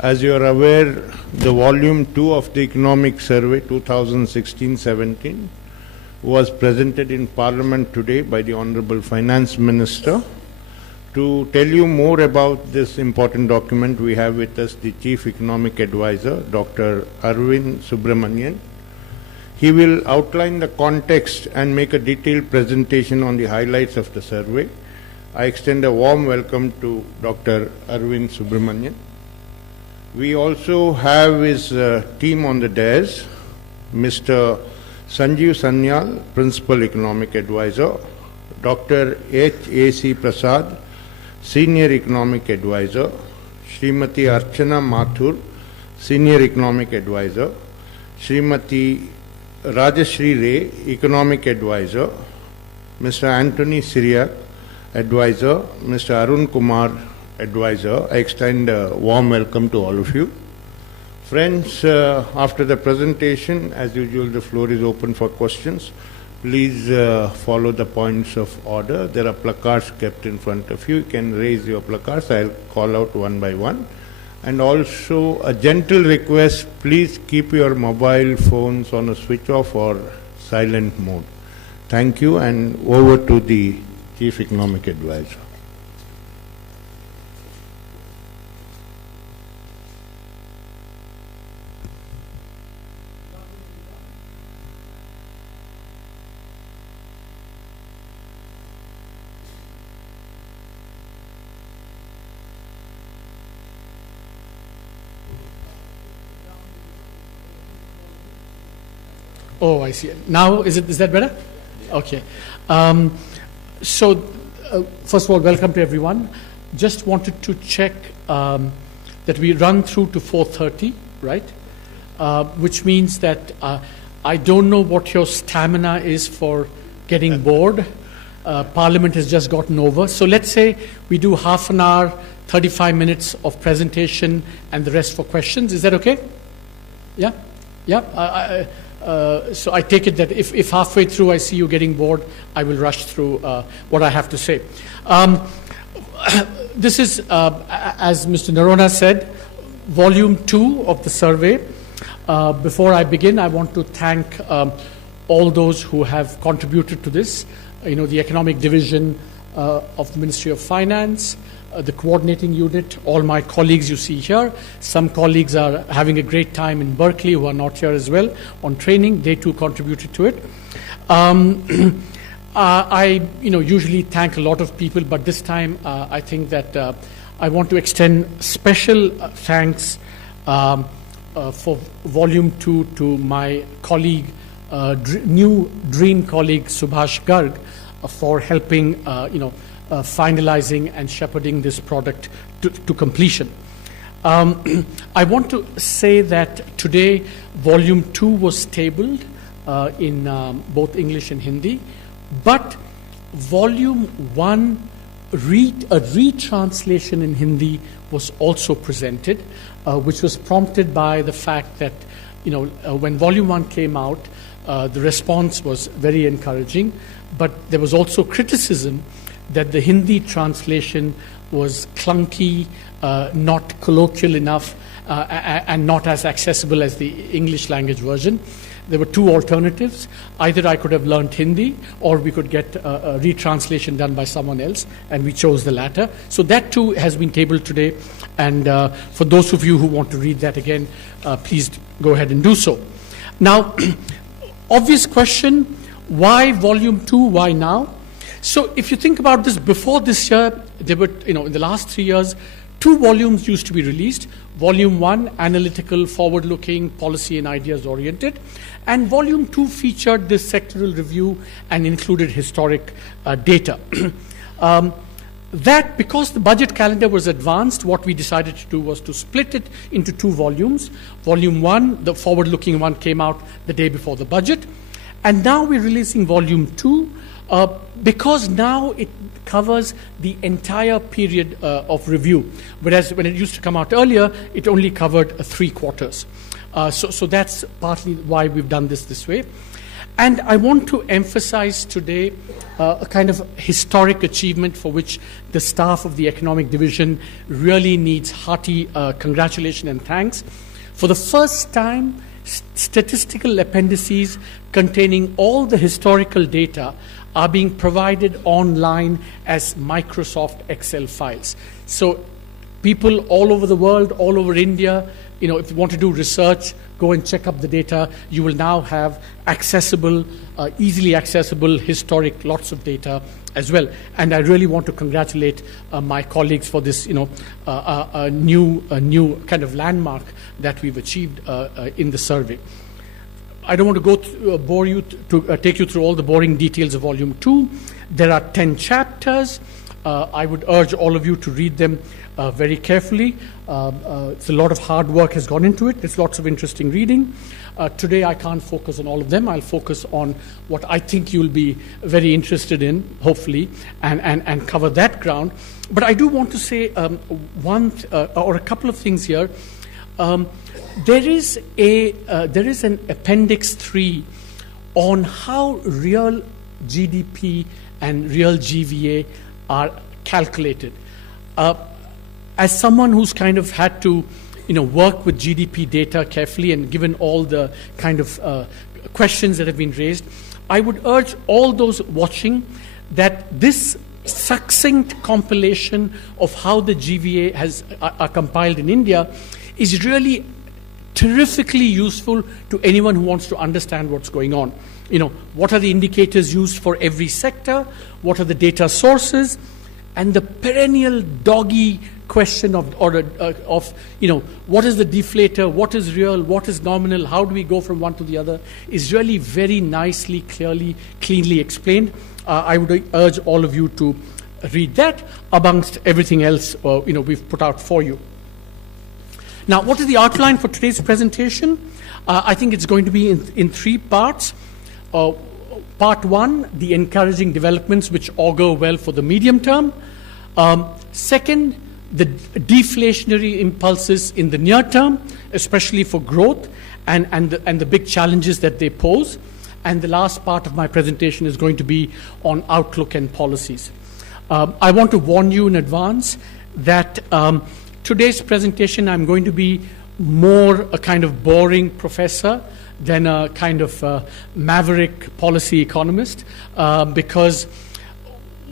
As you are aware, the volume 2 of the Economic Survey 2016-17 was presented in Parliament today by the Honorable Finance Minister. To tell you more about this important document, we have with us the Chief Economic Advisor, Dr. Arvind Subramanian. He will outline the context and make a detailed presentation on the highlights of the survey. I extend a warm welcome to Dr. Arvind Subramanian. We also have his team on the dais, Mr. Sanjeev Sanyal, Principal Economic Advisor, Dr. H.A.C. Prasad, Senior Economic Advisor, Srimati Archana Mathur, Senior Economic Advisor, Srimati Rajashri Ray, Economic Advisor, Mr. Anthony Syriac, Advisor, Mr. Arun Kumar, Advisor. I extend a warm welcome to all of you. Friends, after the presentation, as usual, the floor is open for questions. Please follow the points of order. There are placards kept in front of you. You can raise your placards. I'll call out one by one. And also a gentle request, please keep your mobile phones on a switch off or silent mode. Thank you, and over to the Chief Economic Advisor. Oh, I see. Now, is that better? Okay. First of all, welcome to everyone. Just wanted to check that we run through to 4:30, right? Which means that I don't know what your stamina is for getting bored. Parliament has just gotten over. So let's say we do half an hour, 35 minutes of presentation, and the rest for questions. Is that okay? Yeah? Yeah? So I take it that if halfway through I see you getting bored, I will rush through what I have to say. This is, as Mr. Narona said, volume 2 of the survey. Before I begin, I want to thank all those who have contributed to this. The Economic Division of the Ministry of Finance, the coordinating unit, all my colleagues you see here. Some colleagues are having a great time in Berkeley who are not here as well on training. They too contributed to it. I usually thank a lot of people, but this time I think that I want to extend special thanks for volume 2 to my colleague, new dream colleague Subhash Garg, for helping finalizing and shepherding this product to completion. I want to say that today volume 2 was tabled in both English and Hindi, but volume 1 a retranslation in Hindi was also presented, which was prompted by the fact that when volume 1 came out, the response was very encouraging, but there was also criticism that the Hindi translation was clunky, not colloquial enough, and not as accessible as the English language version. There were two alternatives. Either I could have learned Hindi, or we could get a retranslation done by someone else, and we chose the latter. So that too has been tabled today, and for those of you who want to read that again, please go ahead and do so. Now, obvious question, why volume 2, why now? So if you think about this, before this year, there were, in the last 3 years, 2 volumes used to be released. Volume 1, analytical, forward-looking, policy and ideas-oriented. And Volume 2 featured this sectoral review and included historic data. That, because the budget calendar was advanced, what we decided to do was to split it into 2 volumes. Volume 1, the forward-looking one, came out the day before the budget. And now we're releasing Volume 2, because now it covers the entire period of review, whereas when it used to come out earlier, it only covered 3 quarters. So that's partly why we've done this way. And I want to emphasize today a kind of historic achievement for which the staff of the Economic Division really needs hearty congratulations and thanks. For the first time, statistical appendices containing all the historical data are being provided online as Microsoft Excel files. So people all over the world, all over India, if you want to do research, go and check up the data. You will now have accessible, easily accessible, historic, lots of data as well. And I really want to congratulate my colleagues for this, new kind of landmark that we've achieved in the survey. I don't want to go bore you to take you through all the boring details of Volume 2. There are 10 chapters. I would urge all of you to read them very carefully. It's a lot of hard work has gone into it. There's lots of interesting reading. Today I can't focus on all of them. I'll focus on what I think you'll be very interested in, hopefully, and cover that ground. But I do want to say one or a couple of things here. There is an Appendix 3 on how real GDP and real GVA are calculated. As someone who's kind of had to, work with GDP data carefully and given all the kind of questions that have been raised, I would urge all those watching that this succinct compilation of how the GVA are compiled in India is really terrifically useful to anyone who wants to understand what's going on. What are the indicators used for every sector? What are the data sources? And the perennial doggy question of what is the deflator, what is real, what is nominal, how do we go from one to the other, is really very nicely, cleanly explained. I would urge all of you to read that amongst everything else we've put out for you. Now, what is the outline for today's presentation? I think it's going to be in 3 parts. Part 1, the encouraging developments which augur well for the medium term. Second, the deflationary impulses in the near term, especially for growth, and the big challenges that they pose. And the last part of my presentation is going to be on outlook and policies. I want to warn you in advance that today's presentation, I'm going to be more a kind of boring professor than a kind of maverick policy economist, because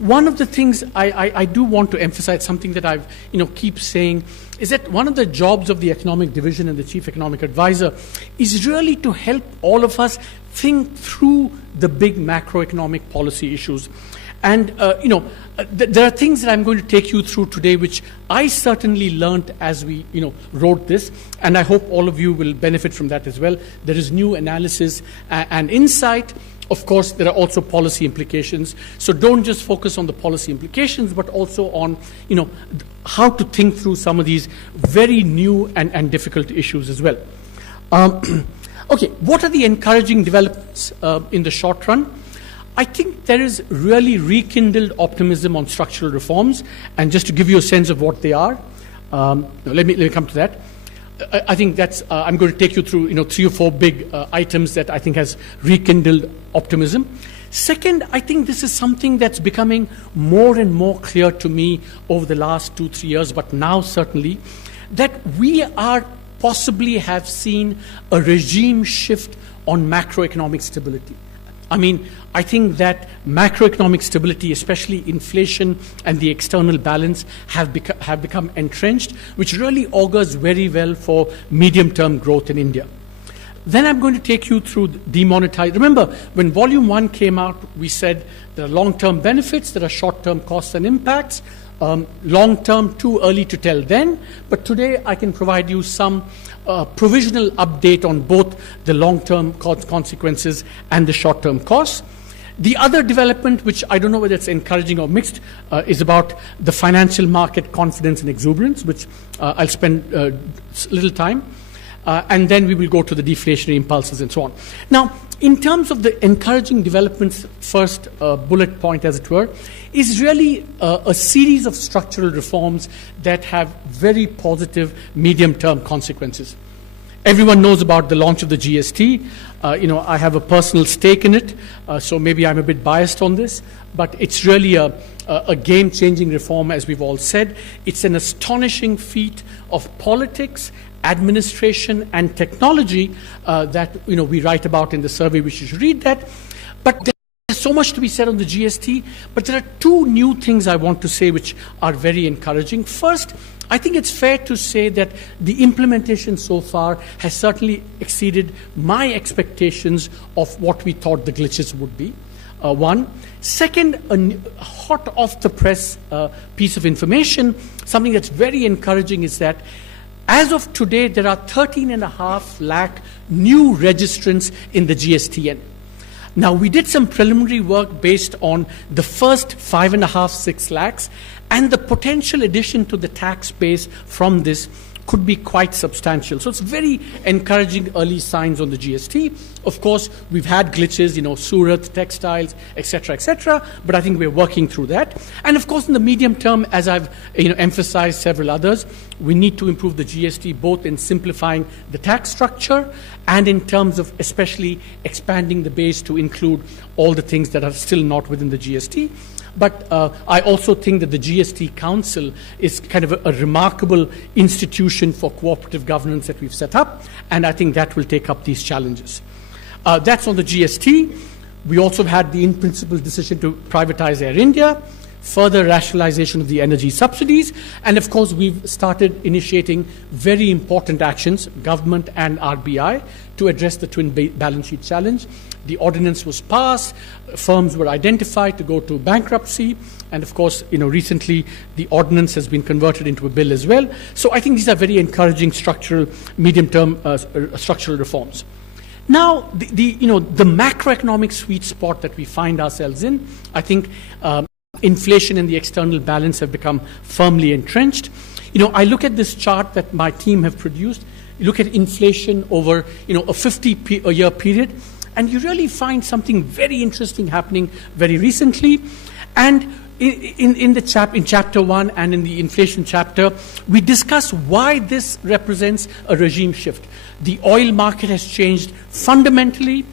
one of the things I do want to emphasize, something that I've keep saying, is that one of the jobs of the Economic Division and the Chief Economic Advisor is really to help all of us think through the big macroeconomic policy issues. And, there are things that I'm going to take you through today which I certainly learned as we, wrote this, and I hope all of you will benefit from that as well. There is new analysis and insight. Of course, there are also policy implications. So don't just focus on the policy implications, but also on, how to think through some of these very new and difficult issues as well. Okay, what are the encouraging developments in the short run? I think there is really rekindled optimism on structural reforms, and just to give you a sense of what they are, let me come to that. I think that's, I'm going to take you through 3 or 4 big items that I think has rekindled optimism. Second, I think this is something that's becoming more and more clear to me over the last 2-3 years, but now certainly, that we are possibly have seen a regime shift on macroeconomic stability. I mean, I think that macroeconomic stability, especially inflation and the external balance, have become entrenched, which really augurs very well for medium-term growth in India. Then I'm going to take you through demonetization. Remember, when Volume 1 came out, we said there are long-term benefits, there are short-term costs and impacts. Long-term, too early to tell then, but today I can provide you some provisional update on both the long-term consequences and the short-term costs. The other development, which I don't know whether it's encouraging or mixed, is about the financial market confidence and exuberance, which I'll spend a little time. And then we will go to the deflationary impulses and so on. Now, in terms of the encouraging developments, first bullet point, as it were, is really a series of structural reforms that have very positive medium-term consequences. Everyone knows about the launch of the GST. I have a personal stake in it, so maybe I'm a bit biased on this, but it's really a game-changing reform, as we've all said. It's an astonishing feat of politics, administration, and technology that we write about in the survey. We should read that. But there's so much to be said on the GST, but there are two new things I want to say which are very encouraging. First, I think it's fair to say that the implementation so far has certainly exceeded my expectations of what we thought the glitches would be. One. Second, a hot off the press piece of information, something that's very encouraging is that as of today, there are 13.5 lakh new registrants in the GSTN. Now, we did some preliminary work based on the first 5.5, 6 lakhs, and the potential addition to the tax base from this could be quite substantial. So it's very encouraging early signs on the GST. Of course, we've had glitches, Surat, textiles, etc., but I think we're working through that. And of course, in the medium term, as I've emphasized several others, we need to improve the GST both in simplifying the tax structure and in terms of especially expanding the base to include all the things that are still not within the GST. But I also think that the GST Council is kind of a remarkable institution for cooperative governance that we've set up, and I think that will take up these challenges. That's on the GST. We also had the in-principle decision to privatize Air India, further rationalization of the energy subsidies, and of course we've started initiating very important actions, government and RBI, to address the twin balance sheet challenge. The ordinance was passed, firms were identified to go to bankruptcy, and of course, recently the ordinance has been converted into a bill as well. So I think these are very encouraging structural, medium-term structural reforms. Now, the macroeconomic sweet spot that we find ourselves in, I think inflation and the external balance have become firmly entrenched. I look at this chart that my team have produced. You look at inflation over a 50-year period, and you really find something very interesting happening very recently. And in chapter 1 and in the inflation chapter, we discuss why this represents a regime shift. The oil market has changed fundamentally.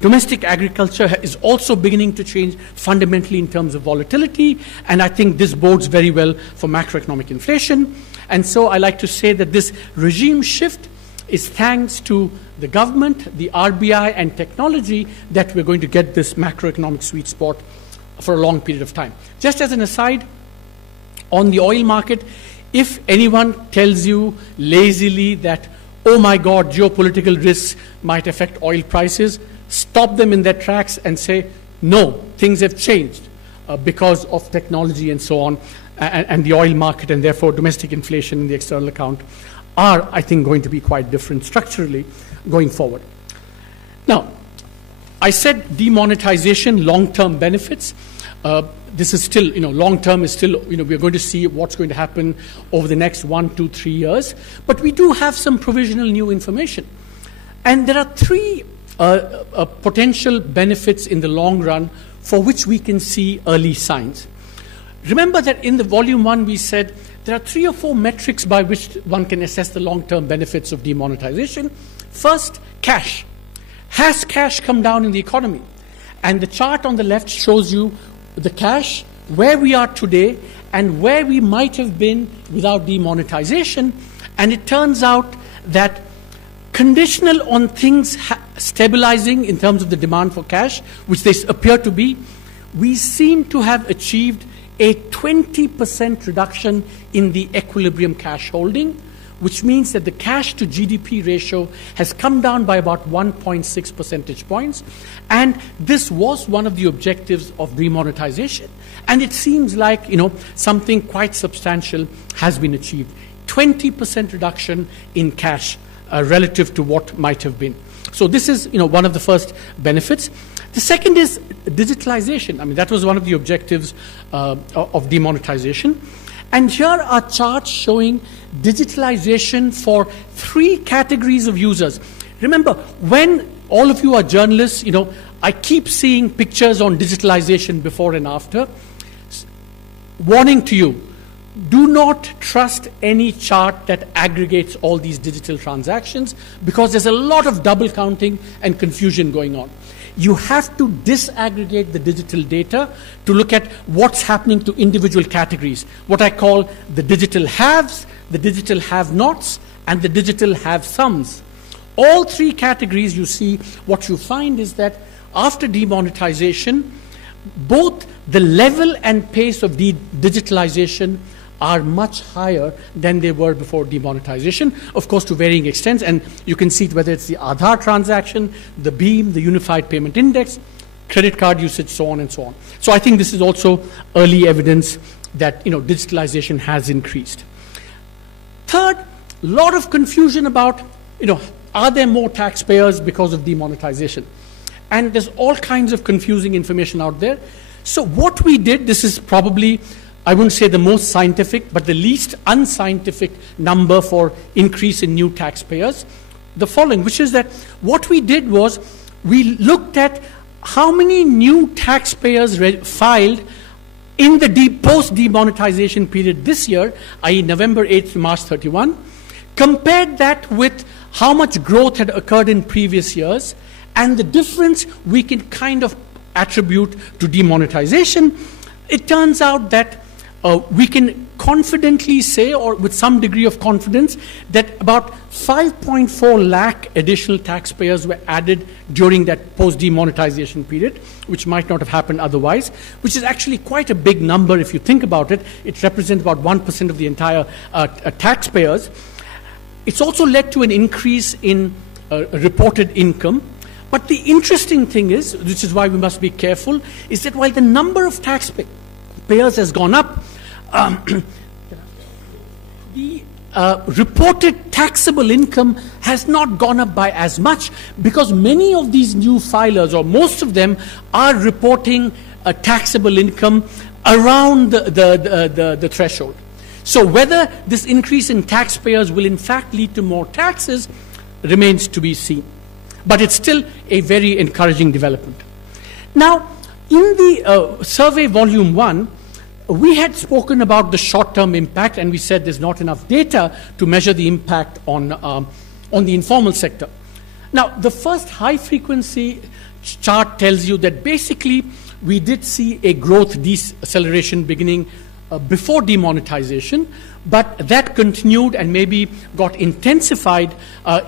Domestic agriculture is also beginning to change fundamentally in terms of volatility, and I think this bodes very well for macroeconomic inflation. And so I like to say that this regime shift is thanks to the government, the RBI, and technology that we're going to get this macroeconomic sweet spot for a long period of time. Just as an aside, on the oil market, if anyone tells you lazily that, oh my God, geopolitical risks might affect oil prices, stop them in their tracks and say, no, things have changed because of technology and so on, and the oil market, and therefore domestic inflation in the external account are, I think, going to be quite different structurally going forward. Now, I said demonetization, long-term benefits. This is still, long-term is still, we're going to see what's going to happen over the next 1, 2, 3 years. But we do have some provisional new information. And there are three potential benefits in the long run for which we can see early signs. Remember that in the volume 1 we said there are 3 or 4 metrics by which one can assess the long-term benefits of demonetization. First, cash. Has cash come down in the economy? And the chart on the left shows you the cash, where we are today, and where we might have been without demonetization. And it turns out that conditional on things stabilizing in terms of the demand for cash, which they appear to be, we seem to have achieved a 20% reduction in the equilibrium cash holding, which means that the cash to GDP ratio has come down by about 1.6 percentage points. And this was one of the objectives of demonetization. And it seems like, something quite substantial has been achieved. 20% reduction in cash relative to what might have been. So this is, one of the first benefits. The second is digitalization. I mean, that was one of the objectives of demonetization. And here are charts showing digitalization for 3 categories of users. Remember, when all of you are journalists, I keep seeing pictures on digitalization before and after. Warning to you, do not trust any chart that aggregates all these digital transactions, because there's a lot of double counting and confusion going on. You have to disaggregate the digital data to look at what's happening to individual categories, what I call the digital haves, the digital have-nots, and the digital have-somes. All three categories, you see, what you find is that after demonetization, both the level and pace of digitalization are much higher than they were before demonetization, of course to varying extents, and you can see it whether it's the Aadhaar transaction, the BEAM, the Unified Payment Index, credit card usage, so on and so on. So I think this is also early evidence that digitalization has increased. Third, a lot of confusion about, are there more taxpayers because of demonetization? And there's all kinds of confusing information out there. So what we did, this is probably, I wouldn't say the most scientific, but the least unscientific number for increase in new taxpayers, the following, which is that what we did was we looked at how many new taxpayers filed in the post-demonetization period this year, i.e. November 8th to March 31, compared that with how much growth had occurred in previous years, and the difference we can kind of attribute to demonetization. It turns out that we can confidently say, or with some degree of confidence, that about 5.4 lakh additional taxpayers were added during that post-demonetization period, which might not have happened otherwise, which is actually quite a big number if you think about it. It represents about 1% of the entire taxpayers. It's also led to an increase in reported income. But the interesting thing is, which is why we must be careful, is that while the number of taxpayers has gone up, the reported taxable income has not gone up by as much, because many of these new filers, or most of them, are reporting a taxable income around the threshold. So whether this increase in taxpayers will in fact lead to more taxes remains to be seen. But it's still a very encouraging development. Now, in the survey volume 1, we had spoken about the short-term impact, and we said there's not enough data to measure the impact on the informal sector. Now, the first high-frequency chart tells you that basically we did see a growth deceleration beginning before demonetization, but that continued and maybe got intensified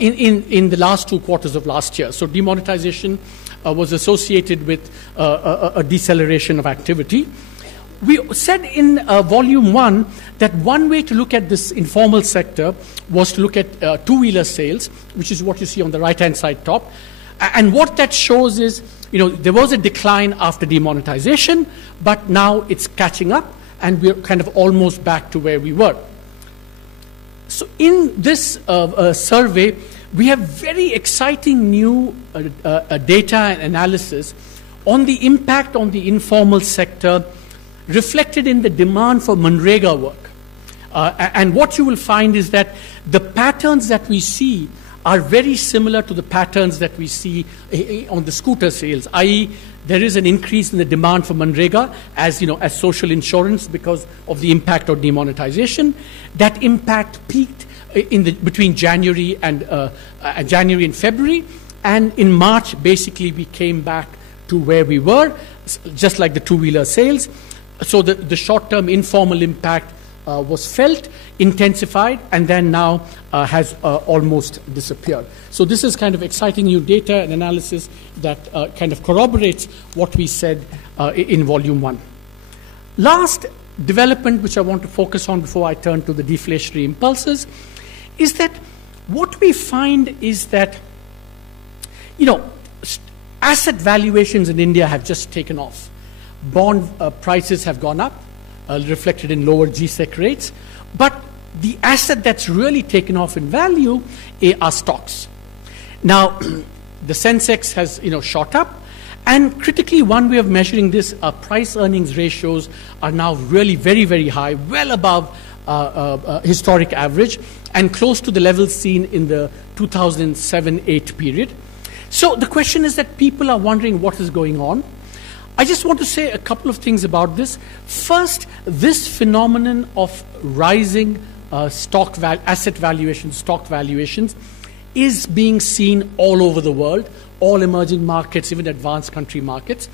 in the last 2 quarters of last year. So demonetization was associated with a deceleration of activity. We said in volume 1 that one way to look at this informal sector was to look at two-wheeler sales, which is what you see on the right-hand side top. And what that shows is, there was a decline after demonetization, but now it's catching up, and we're kind of almost back to where we were. So in this survey, we have very exciting new data and analysis on the impact on the informal sector reflected in the demand for Manrega work. And what you will find is that the patterns that we see are very similar to the patterns that we see on the scooter sales, i.e. there is an increase in the demand for Manrega as social insurance because of the impact of demonetization. That impact peaked between January and February, and in March basically we came back to where we were, just like the two-wheeler sales. So the short-term informal impact was felt, intensified, and then now has almost disappeared. So this is kind of exciting new data and analysis that kind of corroborates what we said in volume 1. Last development which I want to focus on before I turn to the deflationary impulses is that what we find is that, asset valuations in India have just taken off. Bond prices have gone up, reflected in lower GSEC rates, but the asset that's really taken off in value are stocks. Now, the Sensex has shot up, and critically one way of measuring this, price-earnings ratios are now really very, very high, well above historic average, and close to the levels seen in the 2007-8 period. So the question is that people are wondering what is going on. I just want to say a couple of things about this. First, this phenomenon of rising asset valuations, stock valuations, is being seen all over the world, all emerging markets, even advanced country markets.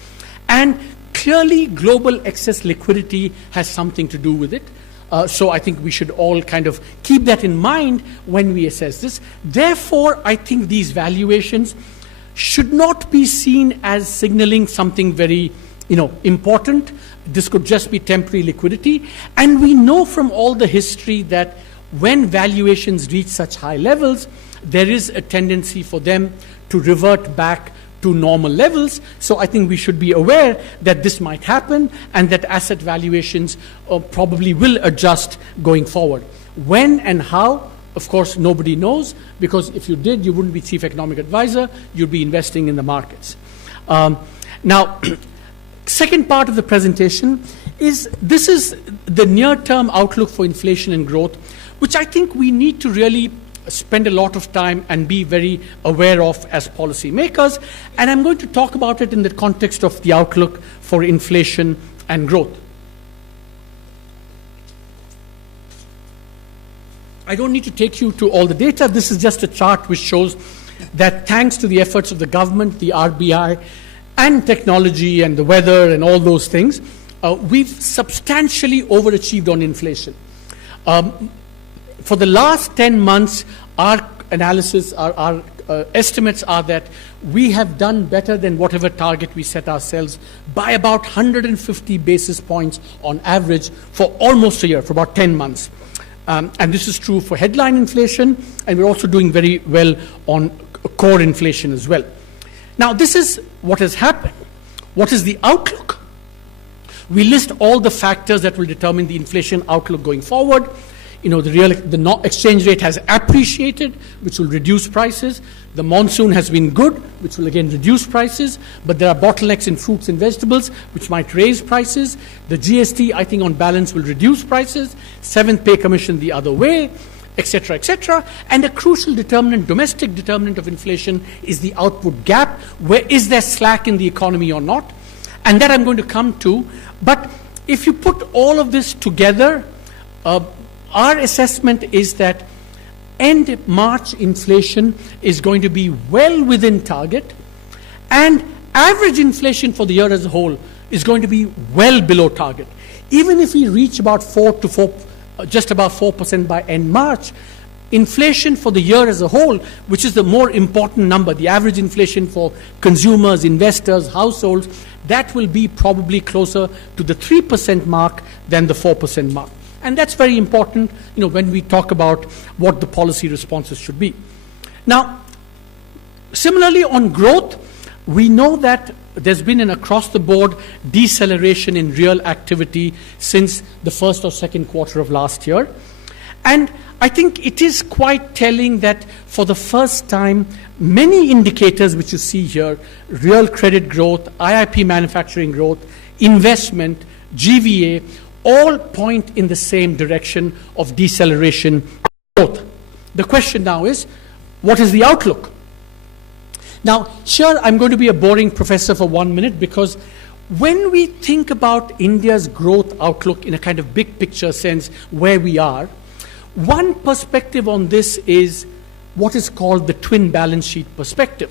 And clearly, global excess liquidity has something to do with it. So I think we should all kind of keep that in mind when we assess this. Therefore, I think these valuations should not be seen as signaling something very, important. This could just be temporary liquidity. And we know from all the history that when valuations reach such high levels, there is a tendency for them to revert back to normal levels. So I think we should be aware that this might happen and that asset valuations probably will adjust going forward. When and how, of course, nobody knows, because if you did, you wouldn't be chief economic advisor, you'd be investing in the markets. Now, second part of the presentation is the near-term outlook for inflation and growth, which I think we need to really spend a lot of time and be very aware of as policymakers. And I'm going to talk about it in the context of the outlook for inflation and growth. I don't need to take you to all the data. This is just a chart which shows that thanks to the efforts of the government, the RBI, and technology and the weather and all those things, we've substantially overachieved on inflation. For the last 10 months, our analysis, our estimates are that we have done better than whatever target we set ourselves by about 150 basis points on average for almost a year, for about 10 months. And this is true for headline inflation, and we're also doing very well on core inflation as well. Now, this is what has happened. What is the outlook? We list all the factors that will determine the inflation outlook going forward. The exchange rate has appreciated, which will reduce prices. The monsoon has been good, which will again reduce prices. But there are bottlenecks in fruits and vegetables, which might raise prices. The GST, I think, on balance, will reduce prices. Seventh pay commission the other way, etc., etc. And a crucial determinant, domestic determinant of inflation, is the output gap. Where is there slack in the economy or not? And that I'm going to come to. But if you put all of this together, our assessment is that end March inflation is going to be well within target, and average inflation for the year as a whole is going to be well below target. Even if we reach about just about 4% by end March, inflation for the year as a whole, which is the more important number, the average inflation for consumers, investors, households, that will be probably closer to the 3% mark than the 4% mark. And that's very important, when we talk about what the policy responses should be. Now, similarly on growth, we know that there's been an across-the-board deceleration in real activity since the first or second quarter of last year. And I think it is quite telling that for the first time, many indicators which you see here, real credit growth, IIP manufacturing growth, investment, GVA, all point in the same direction of deceleration growth. The question now is, what is the outlook? Now, here I'm going to be a boring professor for 1 minute, because when we think about India's growth outlook in a kind of big picture sense, where we are, one perspective on this is what is called the twin balance sheet perspective.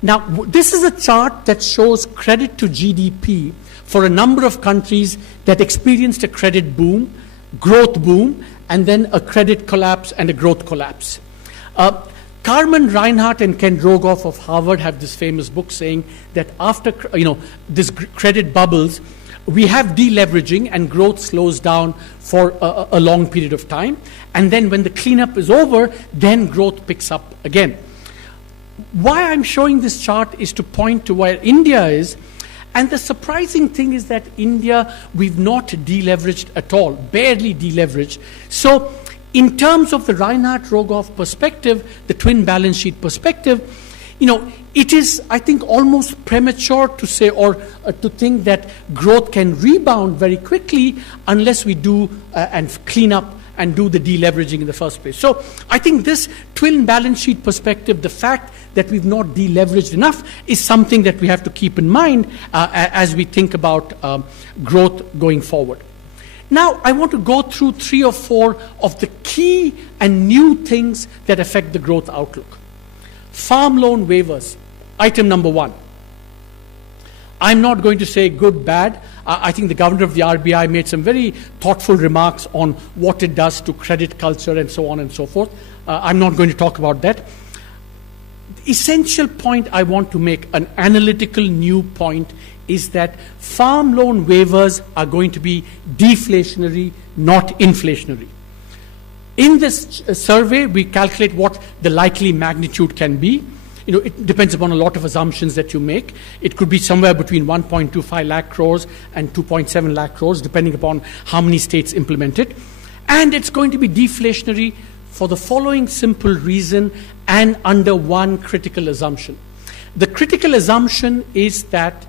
Now, this is a chart that shows credit to GDP for a number of countries that experienced a credit boom, growth boom, and then a credit collapse and a growth collapse. Carmen Reinhart and Ken Rogoff of Harvard have this famous book saying that after this credit bubbles, we have deleveraging and growth slows down for a long period of time. And then when the cleanup is over, then growth picks up again. Why I'm showing this chart is to point to where India is. And the surprising thing is that India, we've not deleveraged at all, barely deleveraged. So in terms of the Reinhart-Rogoff perspective, the twin balance sheet perspective, it is, I think, almost premature to say or to think that growth can rebound very quickly unless we do and clean up and do the deleveraging in the first place. So I think this twin balance sheet perspective, the fact that we've not deleveraged enough, is something that we have to keep in mind as we think about growth going forward. Now, I want to go through 3 or 4 of the key and new things that affect the growth outlook. Farm loan waivers, item number 1. I'm not going to say good, bad. I think the governor of the RBI made some very thoughtful remarks on what it does to credit culture and so on and so forth. I'm not going to talk about that. The essential point I want to make, an analytical new point, is that farm loan waivers are going to be deflationary, not inflationary. In this survey, we calculate what the likely magnitude can be. It depends upon a lot of assumptions that you make. It could be somewhere between 1.25 lakh crores and 2.7 lakh crores, depending upon how many states implement it. And it's going to be deflationary for the following simple reason and under one critical assumption. The critical assumption is that,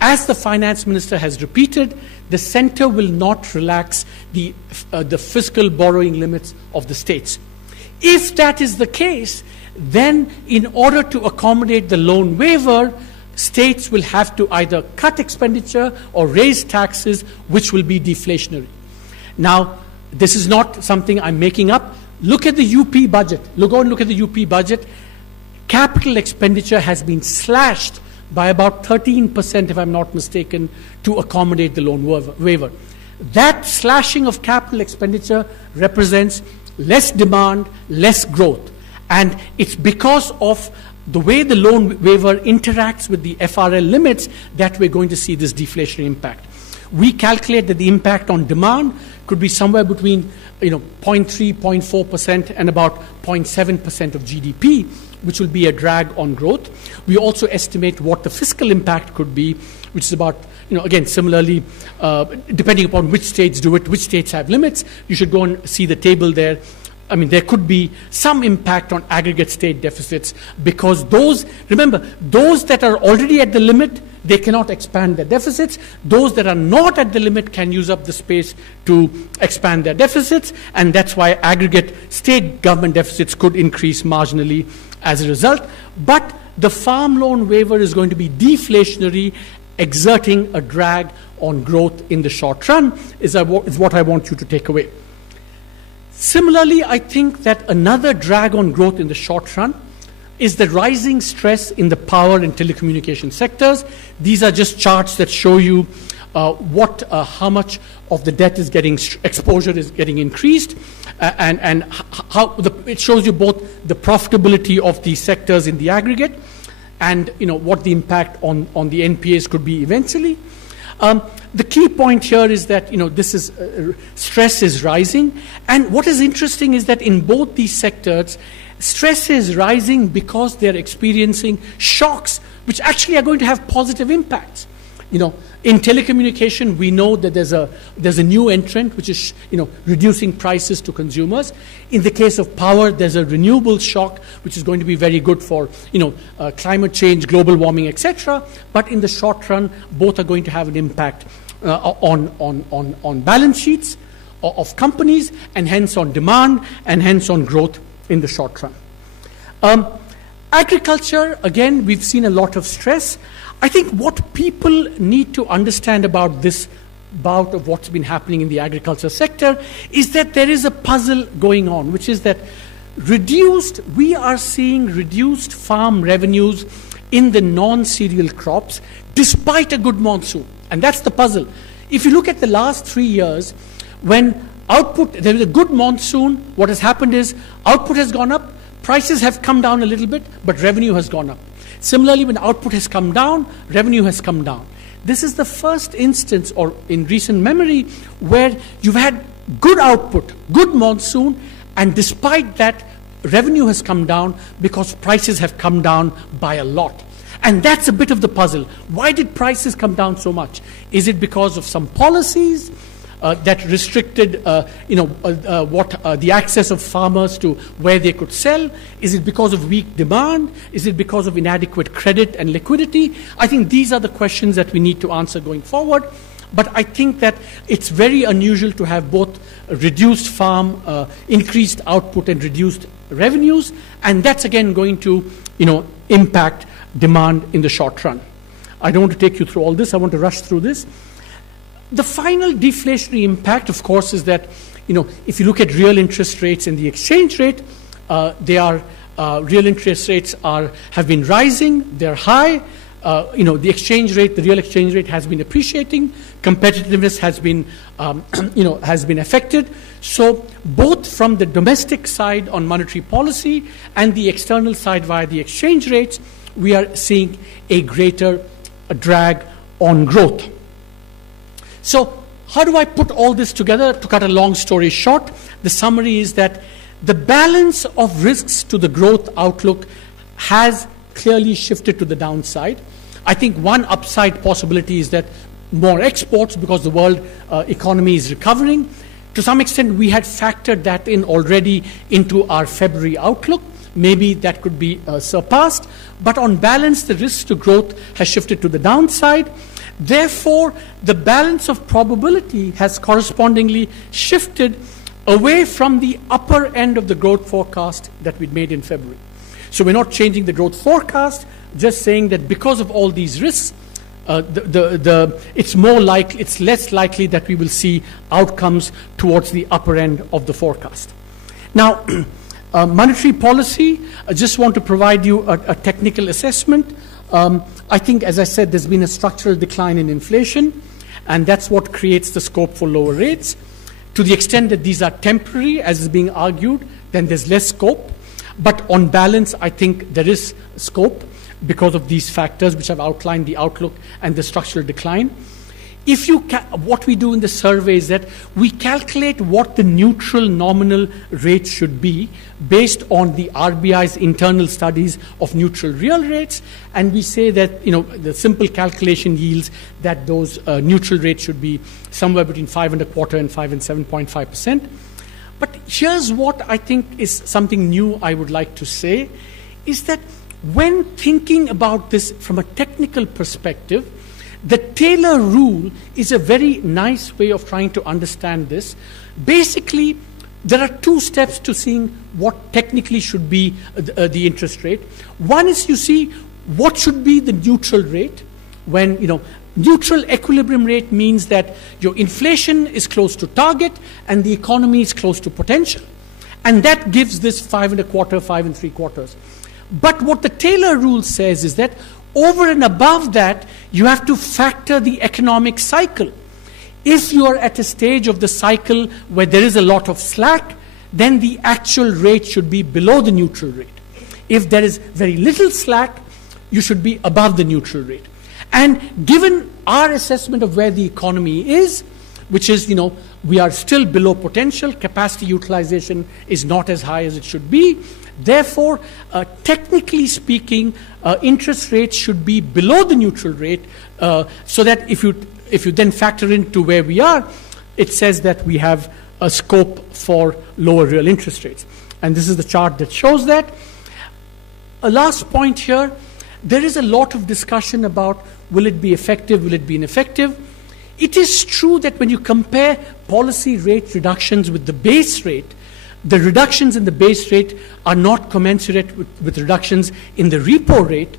as the finance minister has repeated, the center will not relax the fiscal borrowing limits of the states. If that is the case, then in order to accommodate the loan waiver, states will have to either cut expenditure or raise taxes, which will be deflationary. Now, this is not something I'm making up. Look at the UP budget. Go and look at the UP budget. Capital expenditure has been slashed by about 13%, if I'm not mistaken, to accommodate the loan waiver. That slashing of capital expenditure represents less demand, less growth. And it's because of the way the loan waiver interacts with the FRL limits that we're going to see this deflationary impact. We calculate that the impact on demand could be somewhere between 0.3, 0.4% and about 0.7% of GDP, which will be a drag on growth. We also estimate what the fiscal impact could be, which is about, again, similarly, depending upon which states do it, which states have limits. You should go and see the table there. I mean, there could be some impact on aggregate state deficits because those that are already at the limit, they cannot expand their deficits. Those that are not at the limit can use up the space to expand their deficits, and that's why aggregate state government deficits could increase marginally as a result. But the farm loan waiver is going to be deflationary, exerting a drag on growth in the short run, is what I want you to take away. Similarly, I think that another drag on growth in the short run is the rising stress in the power and telecommunication sectors. These are just charts that show you how much of the debt is getting, exposure is getting increased, and how it shows you both the profitability of these sectors in the aggregate and what the impact on the NPAs could be eventually. The key point here is that this is stress is rising, and what is interesting is that in both these sectors, stress is rising because they're experiencing shocks which actually are going to have positive impacts. In telecommunication, we know that there's a new entrant which is reducing prices to consumers. In the case of power, there's a renewable shock which is going to be very good for climate change, global warming, etc. But in the short run, both are going to have an impact on balance sheets of companies, and hence on demand, and hence on growth in the short run. Agriculture, again, we've seen a lot of stress. I think what people need to understand about this bout of what's been happening in the agriculture sector is that there is a puzzle going on, which is that we are seeing reduced farm revenues in the non-cereal crops despite a good monsoon. And that's the puzzle. If you look at the last 3 years, when there is a good monsoon, what has happened is output has gone up, prices have come down a little bit, but revenue has gone up. Similarly, when output has come down, revenue has come down. This is the first instance, or in recent memory, where you've had good output, good monsoon, and despite that, revenue has come down because prices have come down by a lot. And that's a bit of the puzzle. Why did prices come down so much? Is it because of some policies that restricted the access of farmers to where they could sell? Is it because of weak demand? Is it because of inadequate credit and liquidity? I think these are the questions that we need to answer going forward. but I think that it's very unusual to have both reduced farm, increased output and reduced revenues, and that's again going to, impact demand in the short run. I don't want to take you through all this. I want to rush through this. The final deflationary impact, of course, is that, if you look at real interest rates and the exchange rate, real interest rates have been rising. They're high. The exchange rate, the real exchange rate has been appreciating. Competitiveness has been, has been affected. So both from the domestic side on monetary policy and the external side via the exchange rates, we are seeing a greater drag on growth. So how do I put all this together? To cut a long story short, the summary is that the balance of risks to the growth outlook has clearly shifted to the downside. I think one upside possibility is that more exports, because the world economy is recovering. To some extent, we had factored that in already into our February outlook. Maybe that could be surpassed. But on balance, the risk to growth has shifted to the downside. Therefore, the balance of probability has correspondingly shifted away from the upper end of the growth forecast that we'd made in February. So we're not changing the growth forecast, just saying that because of all these risks, it's less likely that we will see outcomes towards the upper end of the forecast. Now, monetary policy, I just want to provide you a technical assessment. I think, as I said, there's been a structural decline in inflation, and that's what creates the scope for lower rates. To the extent that these are temporary, as is being argued, then there's less scope. But on balance, I think there is scope because of these factors which I've outlined, the outlook and the structural decline. What we do in the survey is that we calculate what the neutral nominal rate should be based on the RBI's internal studies of neutral real rates, and we say that the simple calculation yields that those neutral rates should be somewhere between 5.25% and 5 and 7.5%. But here's what I think is something new I would like to say, is that when thinking about this from a technical perspective, the Taylor rule is a very nice way of trying to understand this. Basically, there are two steps to seeing what technically should be the interest rate. One is you see what should be the neutral rate when, neutral equilibrium rate means that your inflation is close to target and the economy is close to potential. And that gives this 5.25%, 5 3/4. But what the Taylor rule says is that over and above that, you have to factor the economic cycle. If you are at a stage of the cycle where there is a lot of slack, then the actual rate should be below the neutral rate. If there is very little slack, you should be above the neutral rate. And given our assessment of where the economy is, which is, we are still below potential, capacity utilization is not as high as it should be. Therefore, technically speaking, interest rates should be below the neutral rate, so that if you then factor into where we are, it says that we have a scope for lower real interest rates. And this is the chart that shows that. A last point here, there is a lot of discussion about will it be effective, will it be ineffective. It is true that when you compare policy rate reductions with the base rate, the reductions in the base rate are not commensurate with reductions in the repo rate.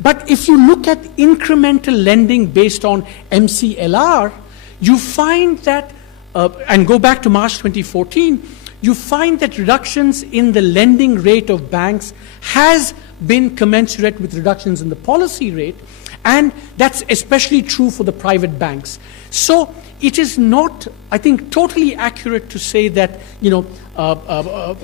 But if you look at incremental lending based on MCLR, you find that, and go back to March 2014, you find that reductions in the lending rate of banks has been commensurate with reductions in the policy rate, and that's especially true for the private banks. So it is not, I think, totally accurate to say that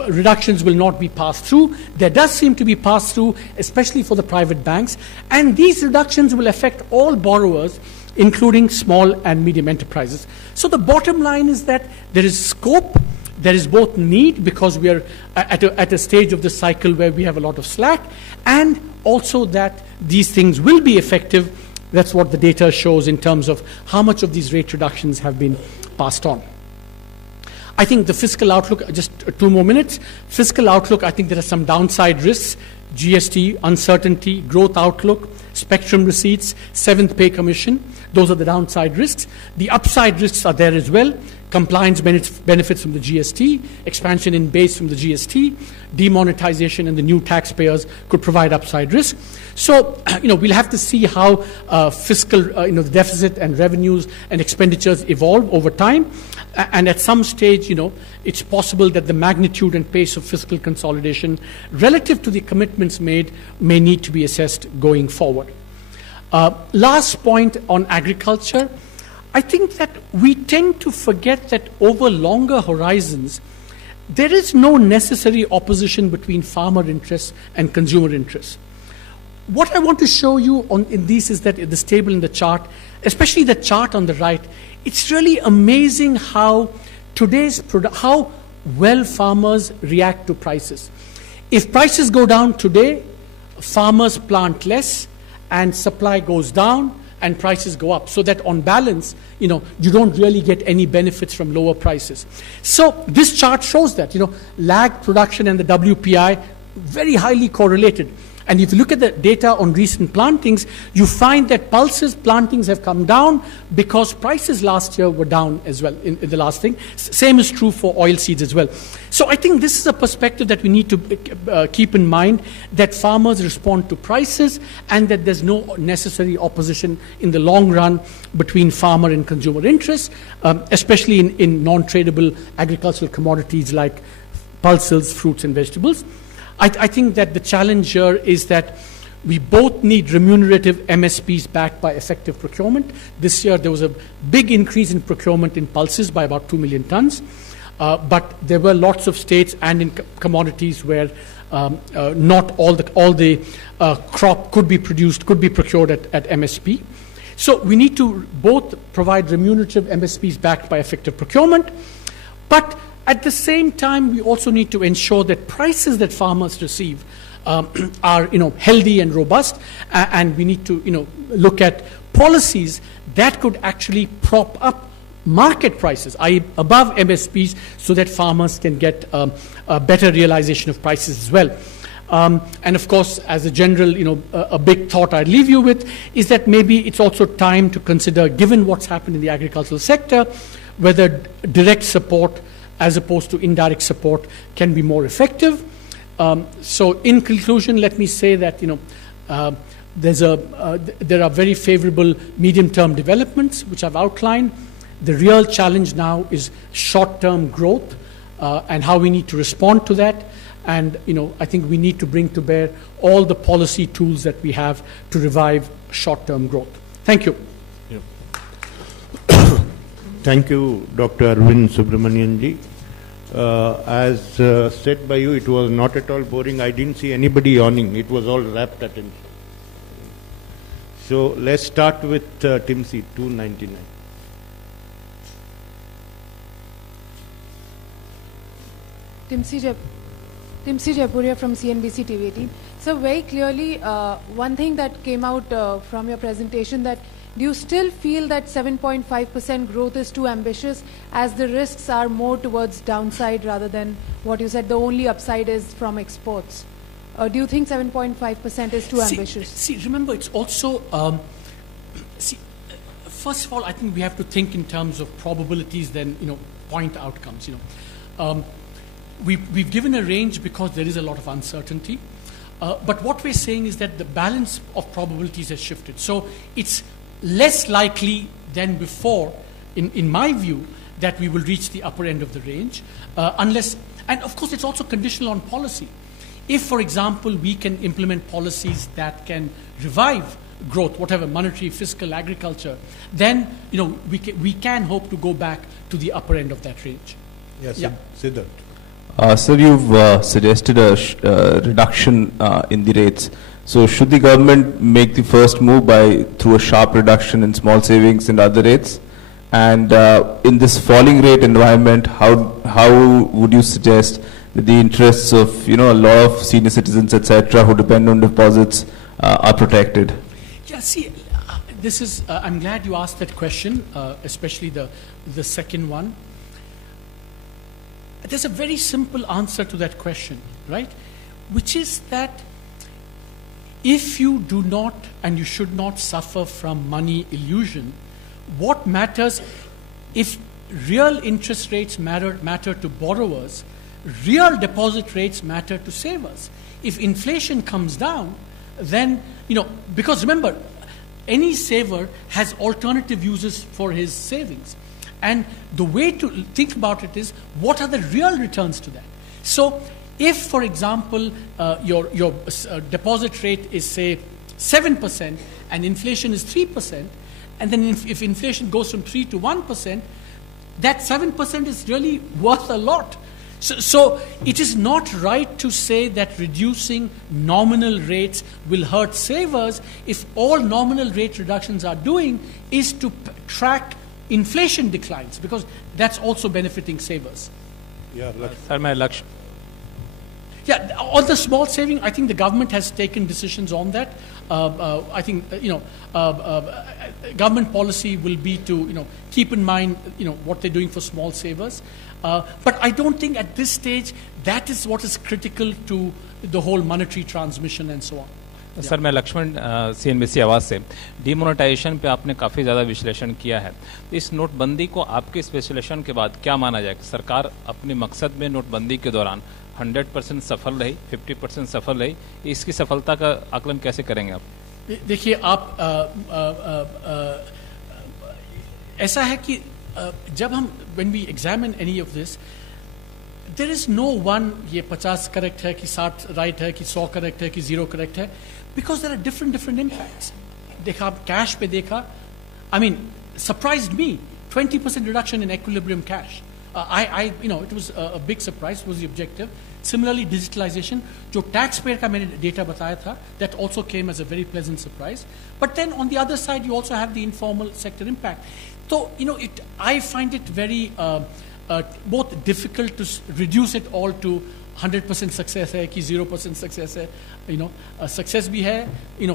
reductions will not be passed through. There does seem to be passed through, especially for the private banks, and these reductions will affect all borrowers, including small and medium enterprises. So the bottom line is that there is scope, there is both need, because we are at a stage of the cycle where we have a lot of slack, and also that these things will be effective. That's what the data shows in terms of how much of these rate reductions have been passed on. I think the fiscal outlook, just 2 more minutes. Fiscal outlook, I think there are some downside risks. GST, uncertainty, growth outlook, spectrum receipts, 7th pay commission. Those are the downside risks. The upside risks are there as well. Compliance benefits from the GST, expansion in base from the GST, demonetization and the new taxpayers could provide upside risk. So, we'll have to see how fiscal, the deficit and revenues and expenditures evolve over time. And at some stage, it's possible that the magnitude and pace of fiscal consolidation relative to the commitments made may need to be assessed going forward. Last point on agriculture. I think that we tend to forget that over longer horizons, there is no necessary opposition between farmer interests and consumer interests. What I want to show you in this is that this table in the chart, especially the chart on the right, it's really amazing how how well farmers react to prices. If prices go down today, farmers plant less and supply goes down and prices go up, so that on balance, you don't really get any benefits from lower prices. So this chart shows that, lag production and the WPI very highly correlated. And if you look at the data on recent plantings, you find that pulses plantings have come down because prices last year were down as well in the last thing. Same is true for oilseeds as well. So I think this is a perspective that we need to keep in mind, that farmers respond to prices and that there's no necessary opposition in the long run between farmer and consumer interests, especially in non-tradable agricultural commodities like pulses, fruits and vegetables. I think that the challenge here is that we both need remunerative MSPs backed by effective procurement. This year there was a big increase in procurement in pulses by about 2 million tons, but there were lots of states and in commodities where not all the crop could be procured at MSP. So we need to both provide remunerative MSPs backed by effective procurement, but at the same time, we also need to ensure that prices that farmers receive are, healthy and robust, and we need to, look at policies that could actually prop up market prices, i.e. above MSPs, so that farmers can get a better realization of prices as well. And of course, as a general, a big thought I'd leave you with is that maybe it's also time to consider, given what's happened in the agricultural sector, whether direct support as opposed to indirect support can be more effective. So in conclusion, let me say that there are very favorable medium-term developments which I've outlined. The real challenge now is short-term growth and how we need to respond to that. And I think we need to bring to bear all the policy tools that we have to revive short-term growth. Thank you. Thank you, Dr. Arvind Subramanian ji. As said by you, it was not at all boring. I didn't see anybody yawning. It was all rapt attention. So let's start with Timsi, 299. Timsi Jaipuria from CNBC TV18. So very clearly, one thing that came out from your presentation, that do you still feel that 7.5% growth is too ambitious, as the risks are more towards downside rather than what you said, the only upside is from exports? Do you think 7.5% is too ambitious? See, remember, it's also, first of all, I think we have to think in terms of probabilities than, point outcomes, We've given a range because there is a lot of uncertainty. But what we're saying is that the balance of probabilities has shifted. So it's less likely than before, in my view, that we will reach the upper end of the range, unless, and of course it's also conditional on policy. If, for example, we can implement policies that can revive growth, whatever, monetary, fiscal, agriculture, then we can hope to go back to the upper end of that range. Yes, yeah. Siddharth. Sir, you've suggested a reduction in the rates. So should the government make the first move through a sharp reduction in small savings and other rates? And in this falling rate environment, how would you suggest that the interests of a lot of senior citizens, etc., who depend on deposits are protected? Yeah, see, this is I'm glad you asked that question, especially the second one. There's a very simple answer to that question, right? Which is that if you do not and you should not suffer from money illusion, what matters, if real interest rates matter to borrowers, real deposit rates matter to savers. If inflation comes down, then, because remember, any saver has alternative uses for his savings. And the way to think about it is, what are the real returns to that? So, if, for example, your deposit rate is, say, 7% and inflation is 3%, and then if inflation goes from 3 to 1%, that 7% is really worth a lot. So it is not right to say that reducing nominal rates will hurt savers if all nominal rate reductions are doing is to track inflation declines, because that's also benefiting savers. Yeah, Sir, my Lakshman. Yeah, on the small saving, I think the government has taken decisions on that. I think, government policy will be to, keep in mind, what they're doing for small savers. But I don't think at this stage that is what is critical to the whole monetary transmission and so on. Sir मैं Lakshman CNBC आवाज़ से, demonetisation पे आपने काफ़ी ज़्यादा विश्लेषण किया है। इस नोटबंदी को आपके इस विश्लेषण के बाद क्या माना जाए? सरकार अपने मकसद में नोटबंदी के दौरान 100% सफल रही, 50% सफल रही, इसकी सफलता का आकलन कैसे करेंगे आप? देखिए, आप ऐसा है कि जब हम when we examine any of this, there is no one, ये 50 करेक्ट है कि 60 राइट है कि 100 करेक्ट है कि 0 करेक्ट है, because there are different impacts. देखा, आप कैश पे देखा, I mean, surprised me, 20% reduction in equilibrium cash. It was a big surprise, was the objective. Similarly, digitalization, जो taxpayer का मैंने data बताया था, that also came as a very pleasant surprise. But then on the other side, you also have the informal sector impact. So, I find it very both difficult to reduce it all to 100% success है कि 0% success है. Success भी है,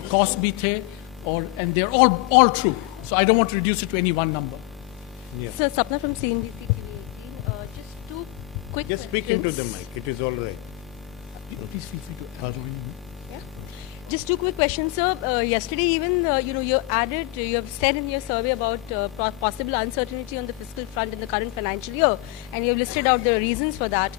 cost भी थे, and they're all true. So I don't want to reduce it to any one number. Yeah. Sir, Sapna from CNBC. Just two quick Just speak into the mic, it is all right. Please feel free to join in. Yeah. Just two quick questions, sir. Yesterday even, you have said in your survey about possible uncertainty on the fiscal front in the current financial year, and you have listed out the reasons for that.